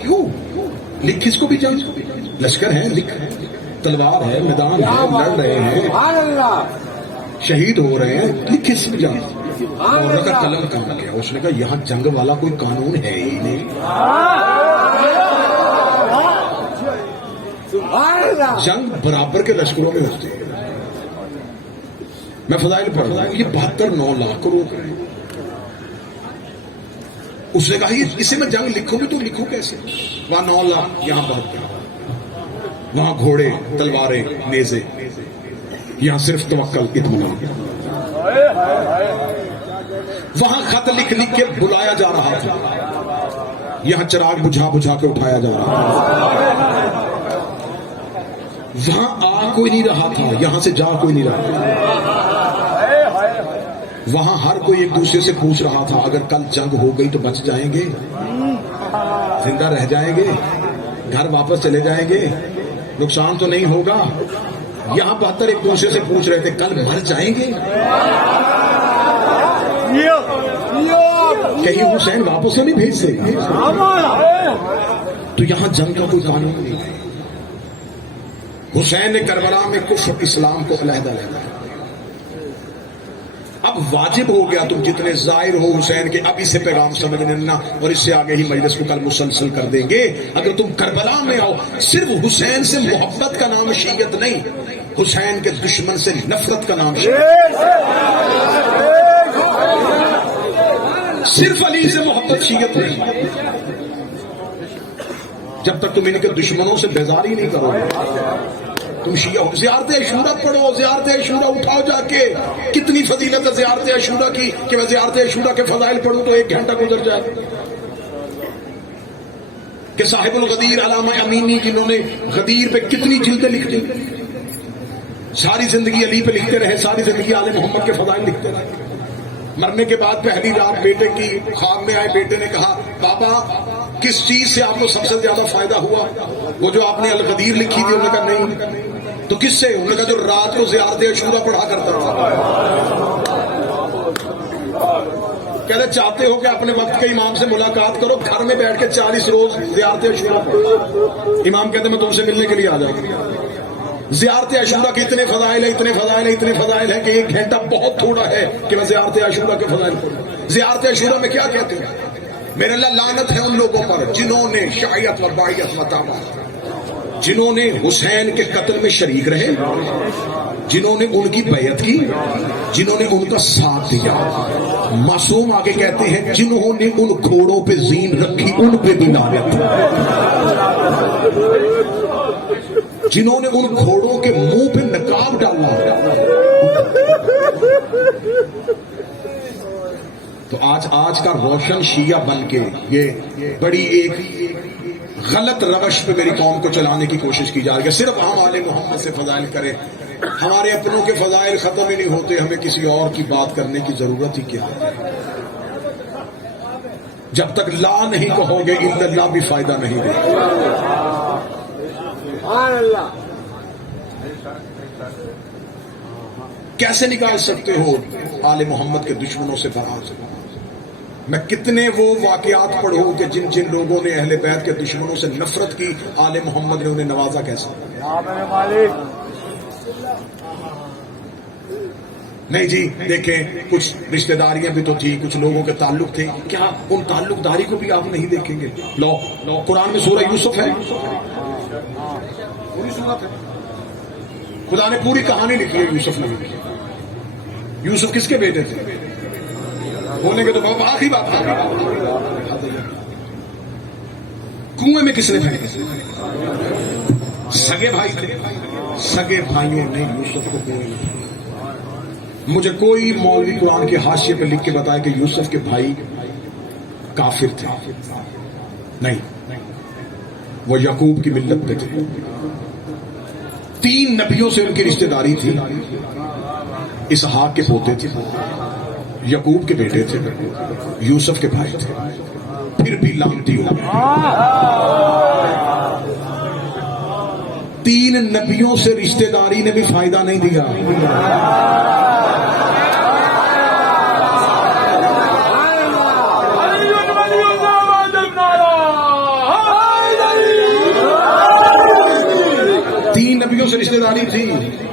کیوں لکھ اس کو بھی جنگ، لشکر ہے، لکھ تلوار ہے، میدان ہے، لڑ رہے ہیں، شہید ہو رہے ہیں، لکھ اس میں جنگ۔ اور کا قلم کہاں گیا؟ اس نے کہا یہاں جنگ والا کوئی قانون ہے ہی نہیں، جنگ برابر کے لشکروں میں ہوتی ہے۔ میں فضائل پڑھ رہا ہوں، یہ 72-9 لاکھ کروڑ ہے۔ اس نے کہا اسے میں جنگ لکھوں گی تو لکھوں کیسے؟ وہاں 9 لاکھ، یہاں 72، وہاں گھوڑے، تلواریں، نیزے، یہاں صرف توکل، اطمینان۔ وہاں خط لکھ لکھ کے بلایا جا رہا تھا، یہاں چراغ بجھا بجھا کے اٹھایا جا رہا تھا۔ وہاں آ کوئی نہیں رہا تھا، یہاں سے جا کوئی نہیں رہا تھا۔ وہاں ہر کوئی ایک دوسرے سے پوچھ رہا تھا اگر کل جنگ ہو گئی تو بچ جائیں گے، زندہ رہ جائیں گے، گھر واپس چلے جائیں گے، نقصان تو نہیں ہوگا؟ یہاں 72 ایک دوسرے سے پوچھ رہے تھے کل مر جائیں گے، کہیں حسین واپس تو نہیں بھیج دے گا؟ تو یہاں جنگ کا کوئی قانون نہیں۔ حسین نے کربلا میں کفر اسلام کو علیحدہ لگایا۔ اب واجب ہو گیا تم جتنے ظاہر ہو حسین کے اب اسے پیغام سمجھ لینا، اور اس سے آگے ہی مجلس کو کل مسلسل کر دیں گے۔ اگر تم کربلا میں آؤ، صرف حسین سے محبت کا نام شیعت نہیں، حسین کے دشمن سے نفرت کا نام شیعت۔ صرف علی سے محبت شیعت نہیں، جب تک تم ان کے دشمنوں سے بیزاری نہیں کرو گے تم شیعہ ہو۔ زیارت عاشورہ پڑھو، زیارت عاشورہ اٹھاؤ جا کے، کتنی فضیلت ہے زیارت عاشورہ کی کہ میں زیارت عاشورہ کے فضائل پڑھوں تو 1 گھنٹہ گزر جائے۔ کہ صاحب الغدیر علامہ امینی جنہوں نے غدیر پہ کتنی جلدیں لکھ دی، ساری زندگی علی پہ لکھتے رہے، ساری زندگی آل محمد کے فضائل لکھتے رہے۔ مرنے کے بعد پہلی رات بیٹے کی خواب میں آئے، بیٹے نے کہا بابا کس چیز سے آپ کو سب سے زیادہ فائدہ ہوا؟ وہ جو آپ نے الغدیر لکھی تھی۔ انہوں نے کہا نہیں۔ تو کس سے؟ انہوں نے کہا جو رات کو زیارت عاشورہ پڑھا کرتا تھا۔ کہتے چاہتے ہو کہ اپنے وقت کے امام سے ملاقات کرو، گھر میں بیٹھ کے 40 روز زیارت عاشورہ پڑھو۔ امام کہتے میں تم سے ملنے کے لیے آ جاؤں گا۔ زیارت عاشورہ کے اتنے فضائل ہیں، اتنے فضائل ہیں، اتنے فضائل ہیں کہ 1 گھنٹہ بہت تھوڑا ہے کہ میں زیارت عاشورہ کے فضائل پڑھوں۔ زیارت عاشورہ میں کیا کہتے ہیں؟ میرے اللہ لعنت ہے ان لوگوں پر جنہوں نے شیعت و بائیت و تابع، جنہوں نے حسین کے قتل میں شریک رہے، جنہوں نے ان کی بیعت کی، جنہوں نے ان کا ساتھ دیا۔ معصوم آگے کہتے ہیں جنہوں نے ان گھوڑوں پہ زین رکھی ان پہ بھی لعنت، جنہوں نے ان گھوڑوں کے منہ پہ نقاب ڈالا۔ تو آج کا روشن شیعہ بن کے یہ بڑی ایک غلط روش پہ میری قوم کو چلانے کی کوشش کی جا رہی ہے۔ صرف ہم آل محمد سے فضائل کریں، ہمارے اپنوں کے فضائل ختم ہی نہیں ہوتے، ہمیں کسی اور کی بات کرنے کی ضرورت ہی کیا ہے؟ جب تک لا نہیں کہو گے الا اللہ بھی فائدہ نہیں دے گا۔ کیسے نکال سکتے ہو آل محمد کے دشمنوں سے فراز؟ میں کتنے وہ واقعات پڑھوں کہ جن جن لوگوں نے اہل بیت کے دشمنوں سے نفرت کی، آل محمد نے انہیں نوازا کیسا؟ نہیں جی دیکھیں، کچھ رشتہ داریاں بھی تو تھی، کچھ لوگوں کے تعلق تھے، کیا ان تعلق داری کو بھی آپ نہیں دیکھیں گے؟ لو قرآن میں سورہ یوسف ہے، پوری سورت ہے، خدا نے پوری کہانی لکھی ہے یوسف نے۔ یوسف کس کے بیٹے تھے؟ بولنے کے تو بابا آخری بات کر رہا۔ کنویں میں کس نے پھینکے؟ سگے بھائی تھے، سگے بھائیوں نے یوسف کو کنویں میں پھینکا۔ مجھے کوئی مولوی قرآن کے حاشیے پہ لکھ کے بتایا کہ یوسف کے بھائی کافر تھے، نہیں، وہ یعقوب کی ملت پہ تھے۔ 3 نبیوں سے ان کی رشتہ داری تھی، اسحاق کے پوتے تھے، یعقوب کے بیٹے تھے، یوسف کے بھائی تھے، پھر بھی لعنتی ہو گئے۔ 3 نبیوں سے رشتہ داری نے بھی فائدہ نہیں دیا۔ نبیوں سے رشتہ داری تھی،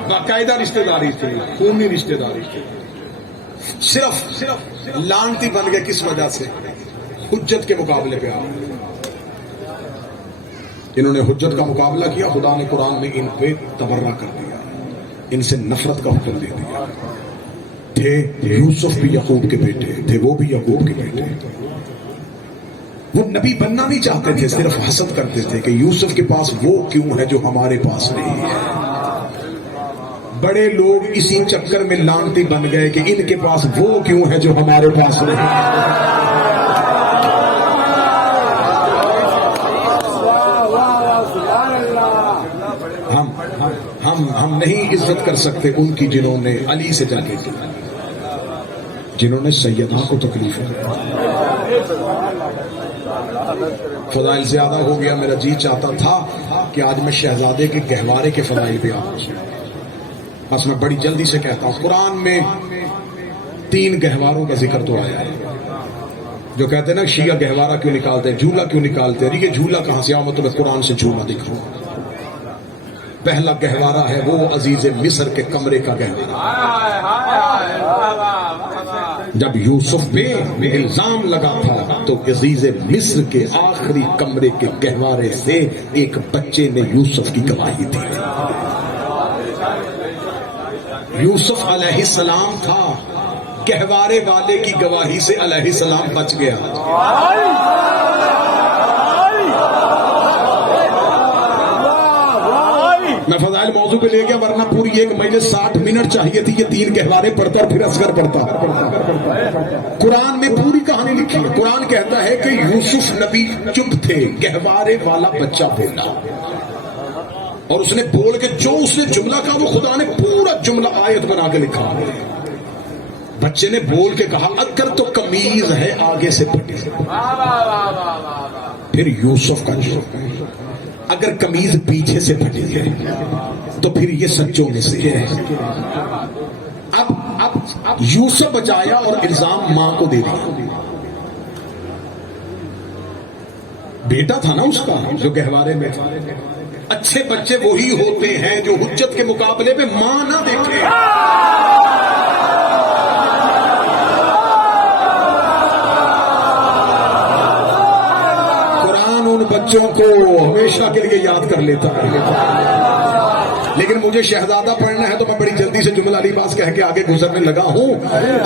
باقاعدہ رشتہ داری تھی، خونی رشتہ داری تھی، صرف لعنتی بن گئے۔ کس وجہ سے؟ حجت کے مقابلے پہ آئے۔ انہوں نے حجت کا مقابلہ کیا، خدا نے قرآن میں ان پہ تبرہ کر دیا، ان سے نفرت کا حکم دے دیا۔ تھے یوسف بھی یعقوب کے بیٹے تھے، وہ بھی یعقوب کے بیٹے تھے۔ وہ نبی بننا نہیں چاہتے تھے، صرف حسد کرتے تھے کہ یوسف کے پاس وہ کیوں ہے جو ہمارے پاس نہیں ہے۔ بڑے لوگ اسی چکر میں لعنتی بن گئے کہ ان کے پاس وہ کیوں ہے جو ہمارے پاس نہیں ہے۔ ہم نہیں عزت کر سکتے ان کی جنہوں نے علی سے جنگیں کی۔ جنہوں نے سیدہ کو تکلیفیں دی. فضائل زیادہ ہو گیا، میرا جی چاہتا تھا کہ آج میں شہزادے کے گہوارے کے فضائل پہ آؤں. بس میں بڑی جلدی سے کہتا ہوں، قرآن میں 3 گہواروں کا ذکر تو آیا ہے. جو کہتے ہیں نا شیعہ گہوارہ کیوں نکالتے ہیں، جھولا کیوں نکالتے ہیں، یہ جھولا کہاں سے آؤ، میں تمہیں قرآن سے جھولا دکھاؤں. پہلا گہوارہ ہے وہ عزیز مصر کے کمرے کا گہوارہ. جب یوسف پہ الزام لگا تھا تو عزیز مصر کے آخری کمرے کے گہوارے سے ایک بچے نے یوسف کی گواہی دی. یوسف علیہ السلام تھا، گہوارے والے کی گواہی سے علیہ السلام بچ گیا. میں فضائل موضوع پہ لے گیا، ورنہ پوری ایک مجلس 60 منٹ چاہیے تھی. یہ 3 گہوارے پڑھتا اور پھر اصغر پڑھتا. قرآن میں پوری کہانی لکھی ہے. قرآن کہتا ہے کہ یوسف نبی چپ تھے، گہوارے والا بچہ بولا، اور اس نے بول کے جو اس نے جملہ کہا وہ خدا نے پورا جملہ آیت بنا کے لکھا. بچے نے بول کے کہا اگر تو قمیض ہے آگے سے پھٹی. پھر یوسف کا جواب، اگر قمیض پیچھے سے پھٹی ہے تو پھر یہ سچوں میں سے ہے. اب یوسف بچایا اور الزام ماں کو دے دیا. بیٹا تھا نا اس کا جو گہوارے میں تھا. اچھے بچے وہی ہوتے ہیں جو حجت کے مقابلے میں ماں نہ دیکھے. قرآن ان بچوں کو ہمیشہ کے لیے یاد کر لیتا ہے. لیکن مجھے شہزادہ پڑھنا ہے تو میں بڑی جلدی سے جملہ لباس کہہ کے آگے گزرنے لگا ہوں.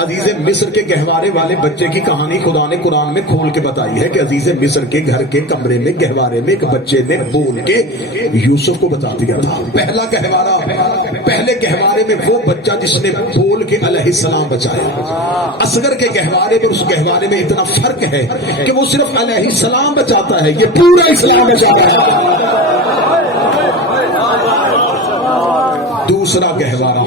عزیز مصر کے گہوارے والے بچے کی کہانی خدا نے قرآن میں کھول کے بتائی ہے کہ عزیز مصر کے گھر کے کمرے میں گہوارے میں ایک بچے نے بول کے یوسف کو بتا دیا تھا. پہلا گہوارہ، پہلے گہوارے میں وہ بچہ جس نے بول کے علیہ السلام بچایا. اصغر کے گہوارے میں اس گہوارے میں اتنا فرق ہے کہ وہ صرف علیہ السلام بچاتا ہے، یہ پورا اسلام بچاتا ہے. دوسرا گہوارہ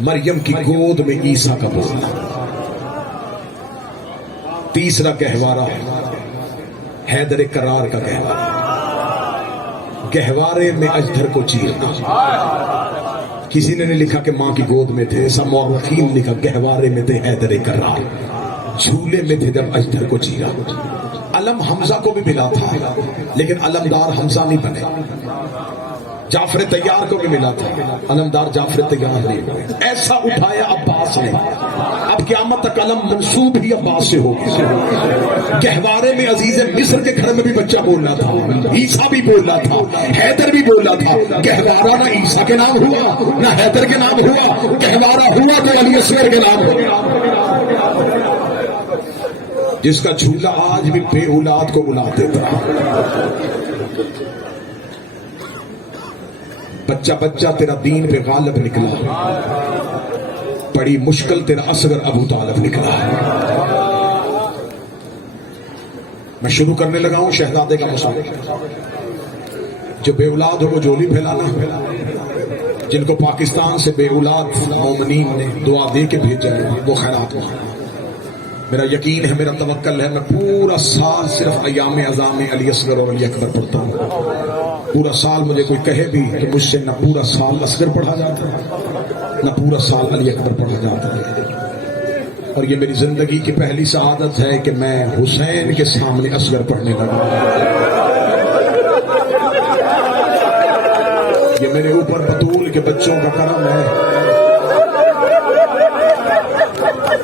مریم کی گود میں عیسیٰ کا بولنا. تیسرا گہوارہ حیدر کرار کا گہوارہ، گہوارے میں اجدھر کو چیرنا. کسی نے نہیں لکھا کہ ماں کی گود میں تھے، سب مورخین نے لکھا گہوارے میں تھے حیدر کرار، جھولے میں تھے جب اجدھر کو چیرا. علم حمزہ کو بھی ملا تھا لیکن علمدار حمزہ نہیں بنے. جعفر طیار کو بھی ملا تھا، علمدار جعفر طیار نہیں ہوئے. ایسا اٹھایا عباس نے، اب قیامت تک علم منسوب ہی عباس سے ہوگی. گہوارے میں عزیز مصر کے گھر میں بھی بچہ بولنا تھا، عیسیٰ بھی بولنا تھا، حیدر بھی بولنا تھا. گہوارہ نہ عیسیٰ کے نام ہوا نہ حیدر کے نام ہوا، گہوارہ ہوا تو علی اصغر کے نام ہوا، جس کا جھولا آج بھی بے اولاد کو بلا دیتا. بچہ بچہ تیرا دین پہ غالب نکلا، بڑی مشکل تیرا اصغر ابو طالب نکلا. میں شروع کرنے لگا ہوں شہزادے کا مسئلہ. جو بے اولاد ہو وہ جولی پھیلانا، جن کو پاکستان سے بے اولاد مومنین نے دعا دے کے بھیجا ہے وہ خیرات مانگنا. میرا یقین ہے، میرا توکل ہے، میں پورا سال صرف ایام اعظام علی اصغر اور علی اکبر پڑھتا ہوں. پورا سال مجھے کوئی کہے بھی کہ مجھ سے نہ پورا سال اصغر پڑھا جاتا ہے نہ پورا سال علی اکبر پڑھا جاتا ہے. اور یہ میری زندگی کی پہلی سعادت ہے کہ میں حسین کے سامنے اصغر پڑھنے لگا. یہ میرے اوپر بطول کے بچوں کا کرم ہے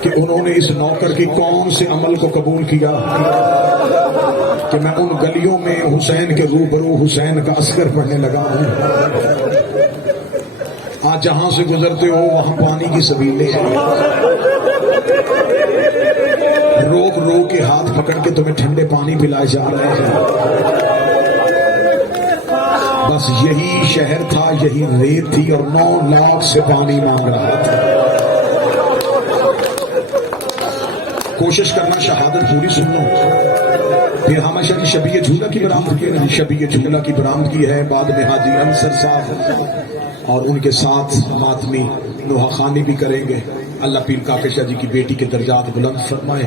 کہ انہوں نے اس نوکر کی کون سے عمل کو قبول کیا کہ میں ان گلیوں میں حسین کے روبرو حسین کا اصغر پڑھنے لگا ہوں. آج جہاں سے گزرتے ہو وہاں پانی کی سبیلیں ہیں، روک روک کے ہاتھ پکڑ کے تمہیں ٹھنڈے پانی پلائے جا رہے ہیں. بس یہی شہر تھا، یہی ریت تھی اور 9 لاکھ سے پانی مانگ رہا تھا. کوشش کرنا شہادت پوری سن لو. پھر ہمیشہ کی شبیہ جھولا کی برآمد کی ہے، شبیہ جھولا کی برآمد کی ہے. بعد میں حاجی انصر صاحب اور ان کے ساتھ ماتمی نوحہ خوانی بھی کریں گے. اللہ پیر کافر شاہ جی کی بیٹی کے درجات بلند فرمائے،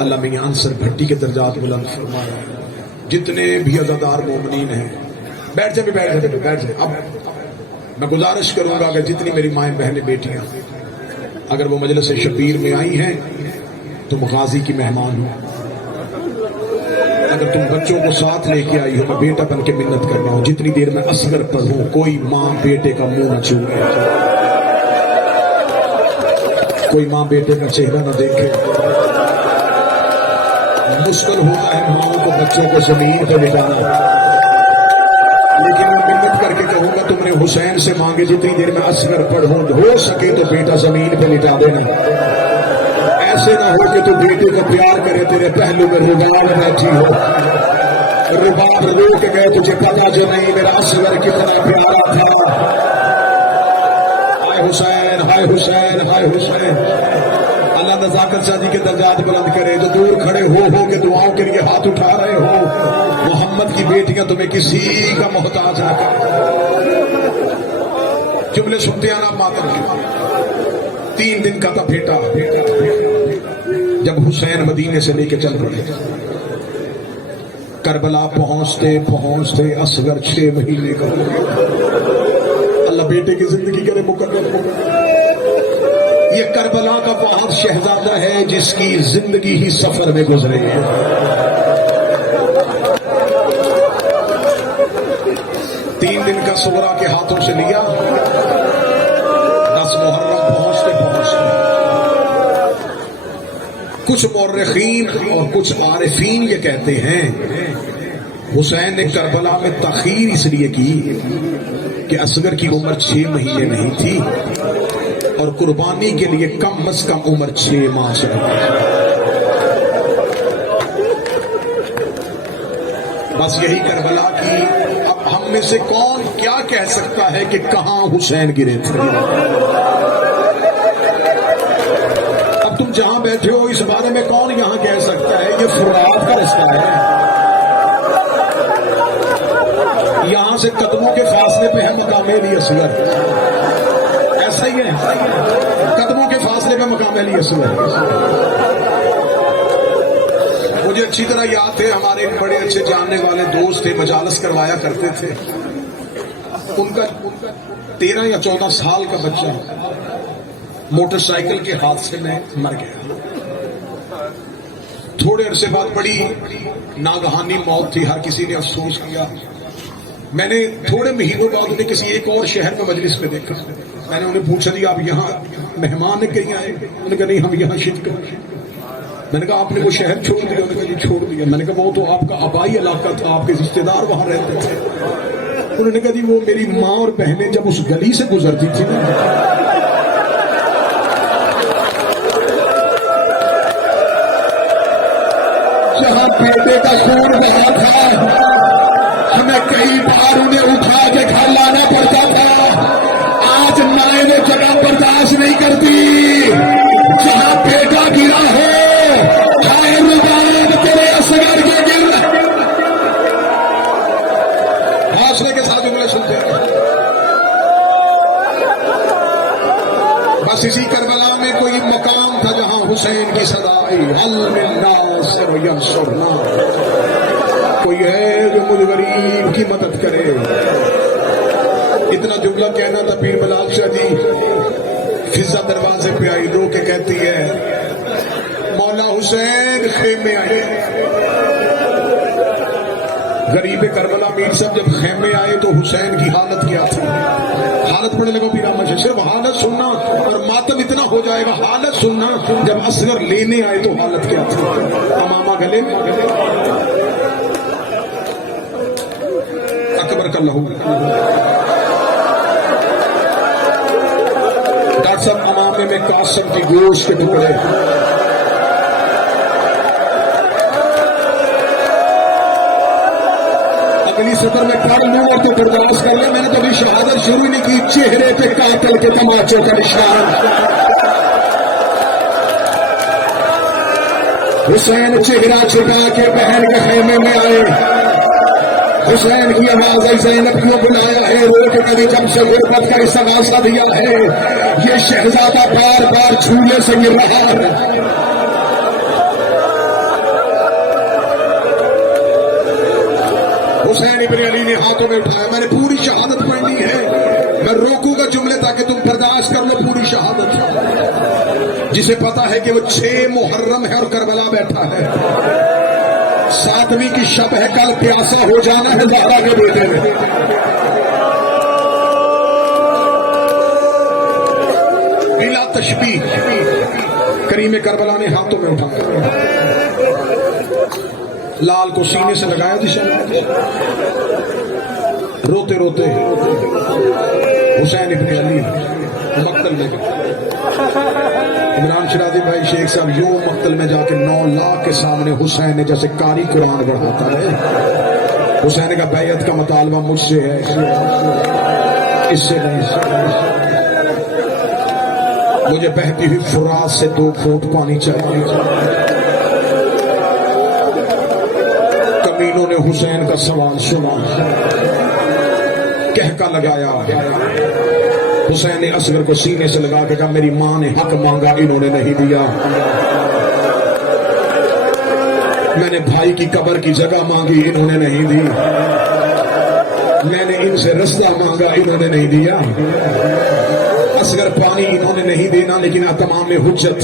اللہ میاں انصر بھٹی کے درجات بلند فرمائے، جتنے بھی عزادار مومنین ہیں بیٹھ جائیں۔ اب میں گزارش کروں گا کہ جتنی میری مائیں بہنیں بیٹیاں اگر وہ مجلس شبیر میں آئی ہیں تم غازی کی مہمان ہو، اگر تم بچوں کو ساتھ لے کے آئی ہو میں بیٹا بن کے منت کر رہا ہوں، جتنی دیر میں اصغر پڑھوں کوئی ماں بیٹے کا منہ نہ چھوئے، کوئی ماں بیٹے کا چہرہ نہ دیکھے۔ مشکل ہوتا ہے ماں کو بچوں کو زمین پہ بٹھانا، لیکن میں منت کر کے کہوں گا تم نے حسین سے مانگے جتنی دیر میں اصغر پڑھوں ہو سکے تو بیٹا زمین پہ لٹا دینا، ایسے نہ ہو کہ تو بیٹے کو پیار کرے تیرے پہلو میں رباب بیٹھی ہو، رباب رو کے گئے تجھے پتا جو نہیں میرا اصغر کتنا پیارا تھا۔ ہائے حسین ہائے حسین ہائے حسین، اللہ نزاکت شادی کے درجات بلند کرے، جو دور کھڑے ہو کے دعاؤں کے لیے ہاتھ اٹھا رہے ہو، محمد کی بیٹیاں تمہیں کسی کا محتاج نہ کر۔ جملے سنتے آنا ماتم 3 دن کا تھا بیٹا جب حسین مدینے سے لے کے چل پڑے، کربلا پہنچتے اصغر 6 مہینے کا ہو گیا۔ اللہ بیٹے کی زندگی کرے مقرر ہو۔ یہ کربلا کا وہ شہزادہ ہے جس کی زندگی ہی سفر میں گزرے ہے۔ 3 دن کا سغرا کے ہاتھوں سے لیا، 10 محرم پہنچتے کچھ مورخین اور کچھ عارفین یہ کہتے ہیں حسین نے کربلا میں تاخیر اس لیے کی کہ اصغر کی عمر 6 مہینے نہیں تھی اور قربانی کے لیے کم از کم عمر 6 ماہ سے بس یہی کربلا کی۔ اب ہم میں سے کون کیا کہہ سکتا ہے کہ کہاں حسین گرے تھے؟ اب تم جہاں بیٹھے ہو اس بارے میں کون یہاں کہہ سکتا ہے یہ فرات کا رستہ ہے؟ یہاں سے قدموں کے فاصلے پہ ہے مقام علی اصغر، ایسا ہی ہے، قدموں کے فاصلے پہ مقام علی اصغر۔ مجھے اچھی طرح یاد ہے ہمارے بڑے اچھے جاننے والے دوست تھے، مجالس کروایا کرتے تھے، ان کا 13 یا 14 سال کا بچہ موٹر سائیکل کے حادثے میں مر گیا۔ تھوڑے عرصے بعد بڑی ناگہانی موت تھی، ہر کسی نے افسوس کیا۔ میں نے تھوڑے مہینوں بعد انہیں کسی ایک اور شہر میں مجلس میں دیکھا، میں نے انہیں پوچھا جی آپ یہاں مہمان کہیں آئے؟ انہوں نے کہا نہیں ہم یہاں شرکت۔ میں نے کہا آپ نے وہ شہر چھوڑ دیا؟ انہوں نے کہا جی چھوڑ دیا۔ میں نے کہا وہ تو آپ کا آبائی علاقہ تھا، آپ کے رشتے دار وہاں رہتے تھے۔ انہوں نے کہا جی وہ میری ماں اور بہنیں جب اس گلی سے گزرتی تھی نا جہاں بیٹے کا خون بہا تھا ہمیں کئی بار انہیں اٹھا کے گھر لانا پڑتا تھا، آج مائیں وہ جگہ برداشت نہیں کرتی جہاں بیٹا گرا ہو۔ ہائے رباب تیرے اصغر کے گر، حوصلے کے ساتھ جملے سنتے ہیں۔ بس اسی کربلا میں کوئی مقام تھا جہاں حسین کی صدا آئی، حل من ناصر ینصرنا، کوئی ہے جو مجھ غریب کی مدد کرے۔ اتنا جملہ کہنا تھا، پیر بلال شاہ جی فضا دروازے پہ آئی، رو کے کہتی ہے مولا حسین خیمے آئے۔ غریب کربلا میر صاحب جب خیمے آئے تو حسین کی حالت کیا تھی؟ حالت پڑھنے لگا پیر احمد شاہ، صرف حالت سننا اور ماتم اتنا ہو جائے گا، حالت سننا جب اصغر لینے آئے تو حالت کیا تھی؟ امامہ گلے اکبر کا لہو، ڈاکٹر صاحب امامے میں قاسم کی گوشت کے ٹکڑے، اگلی سطر میں پڑھ لوں اور تو برداشت کر لیں، میں نے کبھی شہادت شروع نہیں کی، چہرے پہ قاتل کے تماچوں کا نشان۔ حسین چہرہ چھپا کے بہن کے خیمے میں آئے، حسین کی آواز ہے زینب کیوں بلایا ہے، رو کے کبھی جب سے غربت کا استغاثہ دیا ہے، یہ شہزادہ بار بار جھولے سے گر رہا ہے۔ حسین ابن علی نے ہاتھوں میں اٹھایا، میں نے پوری شہادت پڑھنی ہے، میں روکوں گا جملے تاکہ تم برداشت کر لو پوری شہادت، جسے پتا ہے کہ وہ 6 محرم ہے اور کربلا بیٹھا ہے، 7ویں کی شب ہے، کل پیاسا ہو جانا ہے زہرا کے بیٹے میں۔ بلا تشبیہ کریم کربلا نے ہاتھوں میں اٹھایا، لال کو سینے سے لگایا دشا، روتے روتے حسین ابن علی مقتل میں گئے۔ عمران شرازی بھائی شیخ صاحب یوں مقتل میں جا کے 9 لاکھ کے سامنے حسین نے جیسے قاری قرآن پڑھاتا ہے، حسین کا بیعت کا مطالبہ مجھ سے ہے، اس سے نہیں، مجھے بہتی ہوئی فرات سے 2 گھونٹ پانی چاہیے۔ کمینوں نے حسین کا سوال سنا، کہکا لگایا، حسین نے اصغر کو سینے سے لگا کے کہا میری ماں نے حق مانگا انہوں نے نہیں دیا، میں نے بھائی کی قبر کی جگہ مانگی انہوں نے نہیں دی، میں نے ان سے رستہ مانگا انہوں نے نہیں دیا، اصغر پانی انہوں نے نہیں دینا، لیکن تمام حجت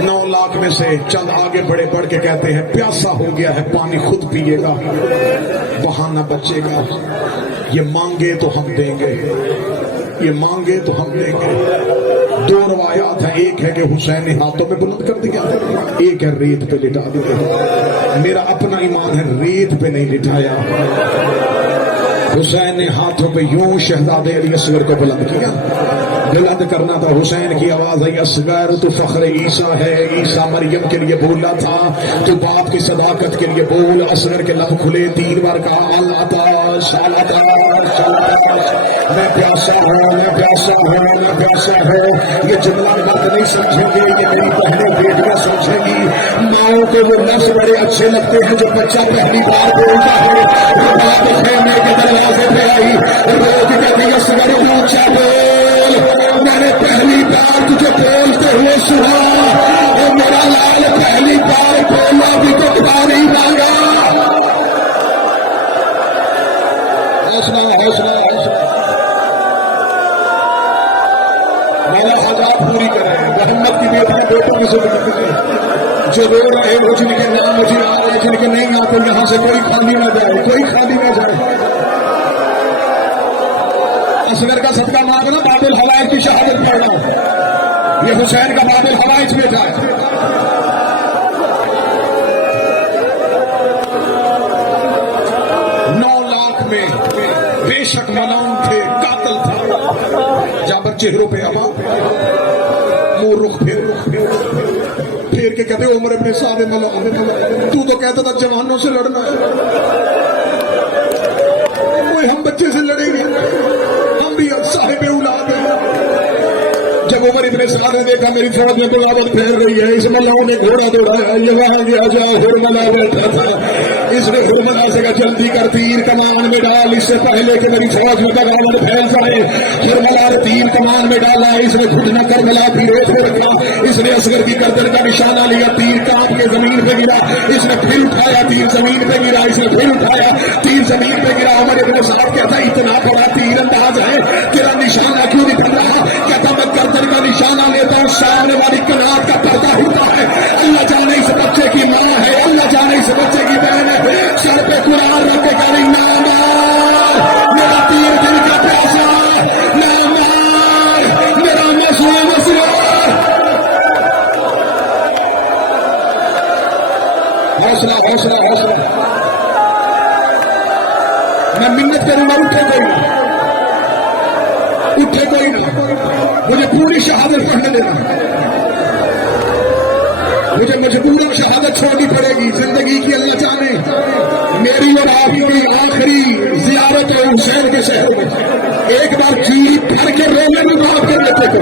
9 لاکھ میں سے چند آگے بڑے بڑھ کے کہتے ہیں پیاسا ہو گیا ہے پانی خود پیے گا، بہانہ بچے گا، یہ مانگے تو ہم دیں گے، یہ مانگے تو ہم دیں گے۔ 2 روایات ہیں، ایک ہے کہ حسین نے ہاتھوں میں بلند کر دیا، ایک ہے ریت پہ لٹا دیا، میرا اپنا ایمان ہے ریت پہ نہیں لٹایا، حسین نے ہاتھوں پہ یوں شہزادے علی اصغر کو بلند کیا، بلند کرنا تھا، حسین کی آواز آئی اصغر تو فخر عیسیٰ ہے، عیسیٰ مریم کے لیے بولا تھا، تو باپ کی صداقت کے لیے بول، اصغر کے لب کھلے 3 بار کہا اللہ تعالی میں پیاسا ہوں، میں پیاسا ہوں، میں پیاسا ہوں۔ یہ جملہ مرد نہیں سمجھیں گے، یہ میری بہنیں بیٹیاں سمجھیں گی، ماؤں کو وہ لفظ بڑے اچھے لگتے ہیں جب بچہ پہلی بار بولتا ہے، بات خیمے کے دروازے پہ آئی، روز کہتی اصغر اونچا بول، میں نے پہلی بار تجھے بولتے ہوئے سنا، اور میرا لال پہلی بار بولا بھی تو خدا نہیں مانگا۔ حوصلہ حوصلہ حوصلہ، مولا حاجات پوری کرے، محمد کی بیٹیاں بیٹوں کی ضرورت ہے، جو رو رہے وہ جن کے نام مجھے آ رہے، جن کے نہیں آتے یہاں سے کوئی خالی نہ جائے، کوئی خالی نہ جائے۔ اصغر کا صدقہ مانگنا باب الحوائج کی شہادت پڑھنا، یہ حسین کا باب الحوائج بیٹا ہے۔ 9 لاکھ میں بے شک ملعون تھے، قاتل تھا، جابر چہروں پہ اما منہ رخ پھیر کے کہتے عمر ابن سعد ملعون، تو کہتا تھا جوانوں سے لڑنا ہے، کوئی ہم بچے سے لڑیں گے، ہم بھی صاحب اولاد ہیں۔ جب عمر ابن سعد نے دیکھا میری فوج میں بغاوت پھیل رہی ہے، اس ملاؤں نے گھوڑا دوڑایا، یہ وہاں گیا جہاں ہرملا بیٹھا تھا، اس نے ہرملا سے کہا جلدی کر تیر کمان میں ڈال، اس سے پہلے کہ میری فوج میں بغاوت پھیل جائے۔ ہرملا نے تیر کمان میں ڈالا، اس نے گھٹنا کربلا کی ریت پہ رکھا، اس نے اصغر کی گردن کا نشانہ لیا، تیر کاٹ کے زمین پہ گرا، اس نے پھر اٹھایا، تیر زمین پہ گرا، اس نے پھر اٹھایا، تیر زمین پہ گرا۔ عمر ابن سعد کہتا اتنا بڑا تیر انداز ہے، تیرا نشانہ کیوں نہیں بن رہا؟ کہتا میں گردن کا نشانہ لیتا ہوں، سامنے والی کنات کا پردہ ہوتا ہے، اللہ جانے اس بچے کی ماں ہے، اللہ جانے اس بچے کی بہن ہے، سر پہ قرآن رکھ کے کہہ رہی نہ مار میرا تیر دل کا پیاسا، نہ مار میرا مظلوم اصغر۔ حوصلہ حوصلہ حوصلہ، میں منت کروں گا اٹھے کوئی نہ، اٹھے کوئی نہ، مجھے پوری شہادت پڑھنے دینا، مجھے مجبوراً شہادت چھوڑنی پڑے گی، زندگی کی اللہ جانے میری اور آپ کی آخری زیارت ہے حسین کے شہر میں، ایک بار جی بھر کے رونے میں معاف کر لیتے تھے۔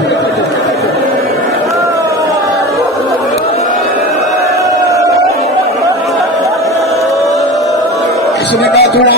اس نے کہا تھوڑا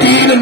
3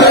2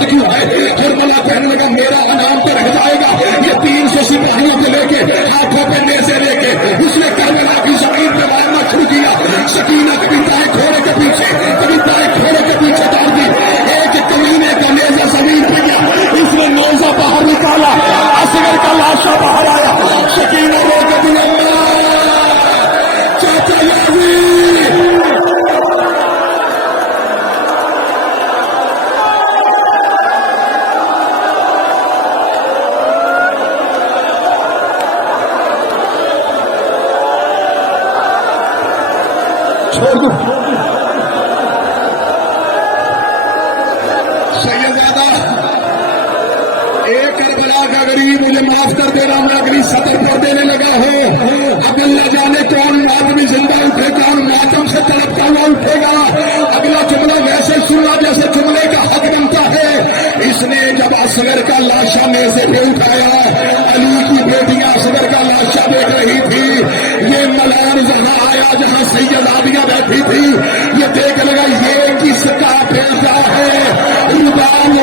ڈر کیوں ہے؟ کربلا کہنے لگا میرا انعام تو رہ جائے گا، یہ 300 سپاہیوں کو لے کے ہاتھوں پہ نیزے لے کے اس نے کربلا کی زمین پہ مارنا شروع کیا۔ سکینہ کبھی دائیں گھوڑے کے پیچھے کبھی بائیں گھوڑے کے پیچھے ڈال دی، ایک کمینے کا نیزہ زمین پہ گیا، اس نے نیزہ باہر نکالا، اصغر کا لاشا باہر آیا، سکینہ رو کے دل چاچا یازید چھوڑ دو سیدزادہ، ایک کربلا کا غریب مجھے معاف کر دینا، میں اگلی سطر پر دینے لگا ہوں۔ اب اللہ جانے کون آدمی زندہ اٹھے گا اور ماتم سے تڑپتا ہوا اٹھے گا۔ اگلا جملہ ویسے سننا جیسے جملے کا حق بنتا ہے۔ اس نے جب اصغر کا لاشا نیزے پہ اٹھایا، علی کی بیٹیاں اصغر کا لاشا دیکھ رہی تھی، یہ ملان جہاں آیا جہاں سیدادیاں بیٹھی تھی، یہ دیکھ لگا یہ کس کا بیٹا ہے؟ ربان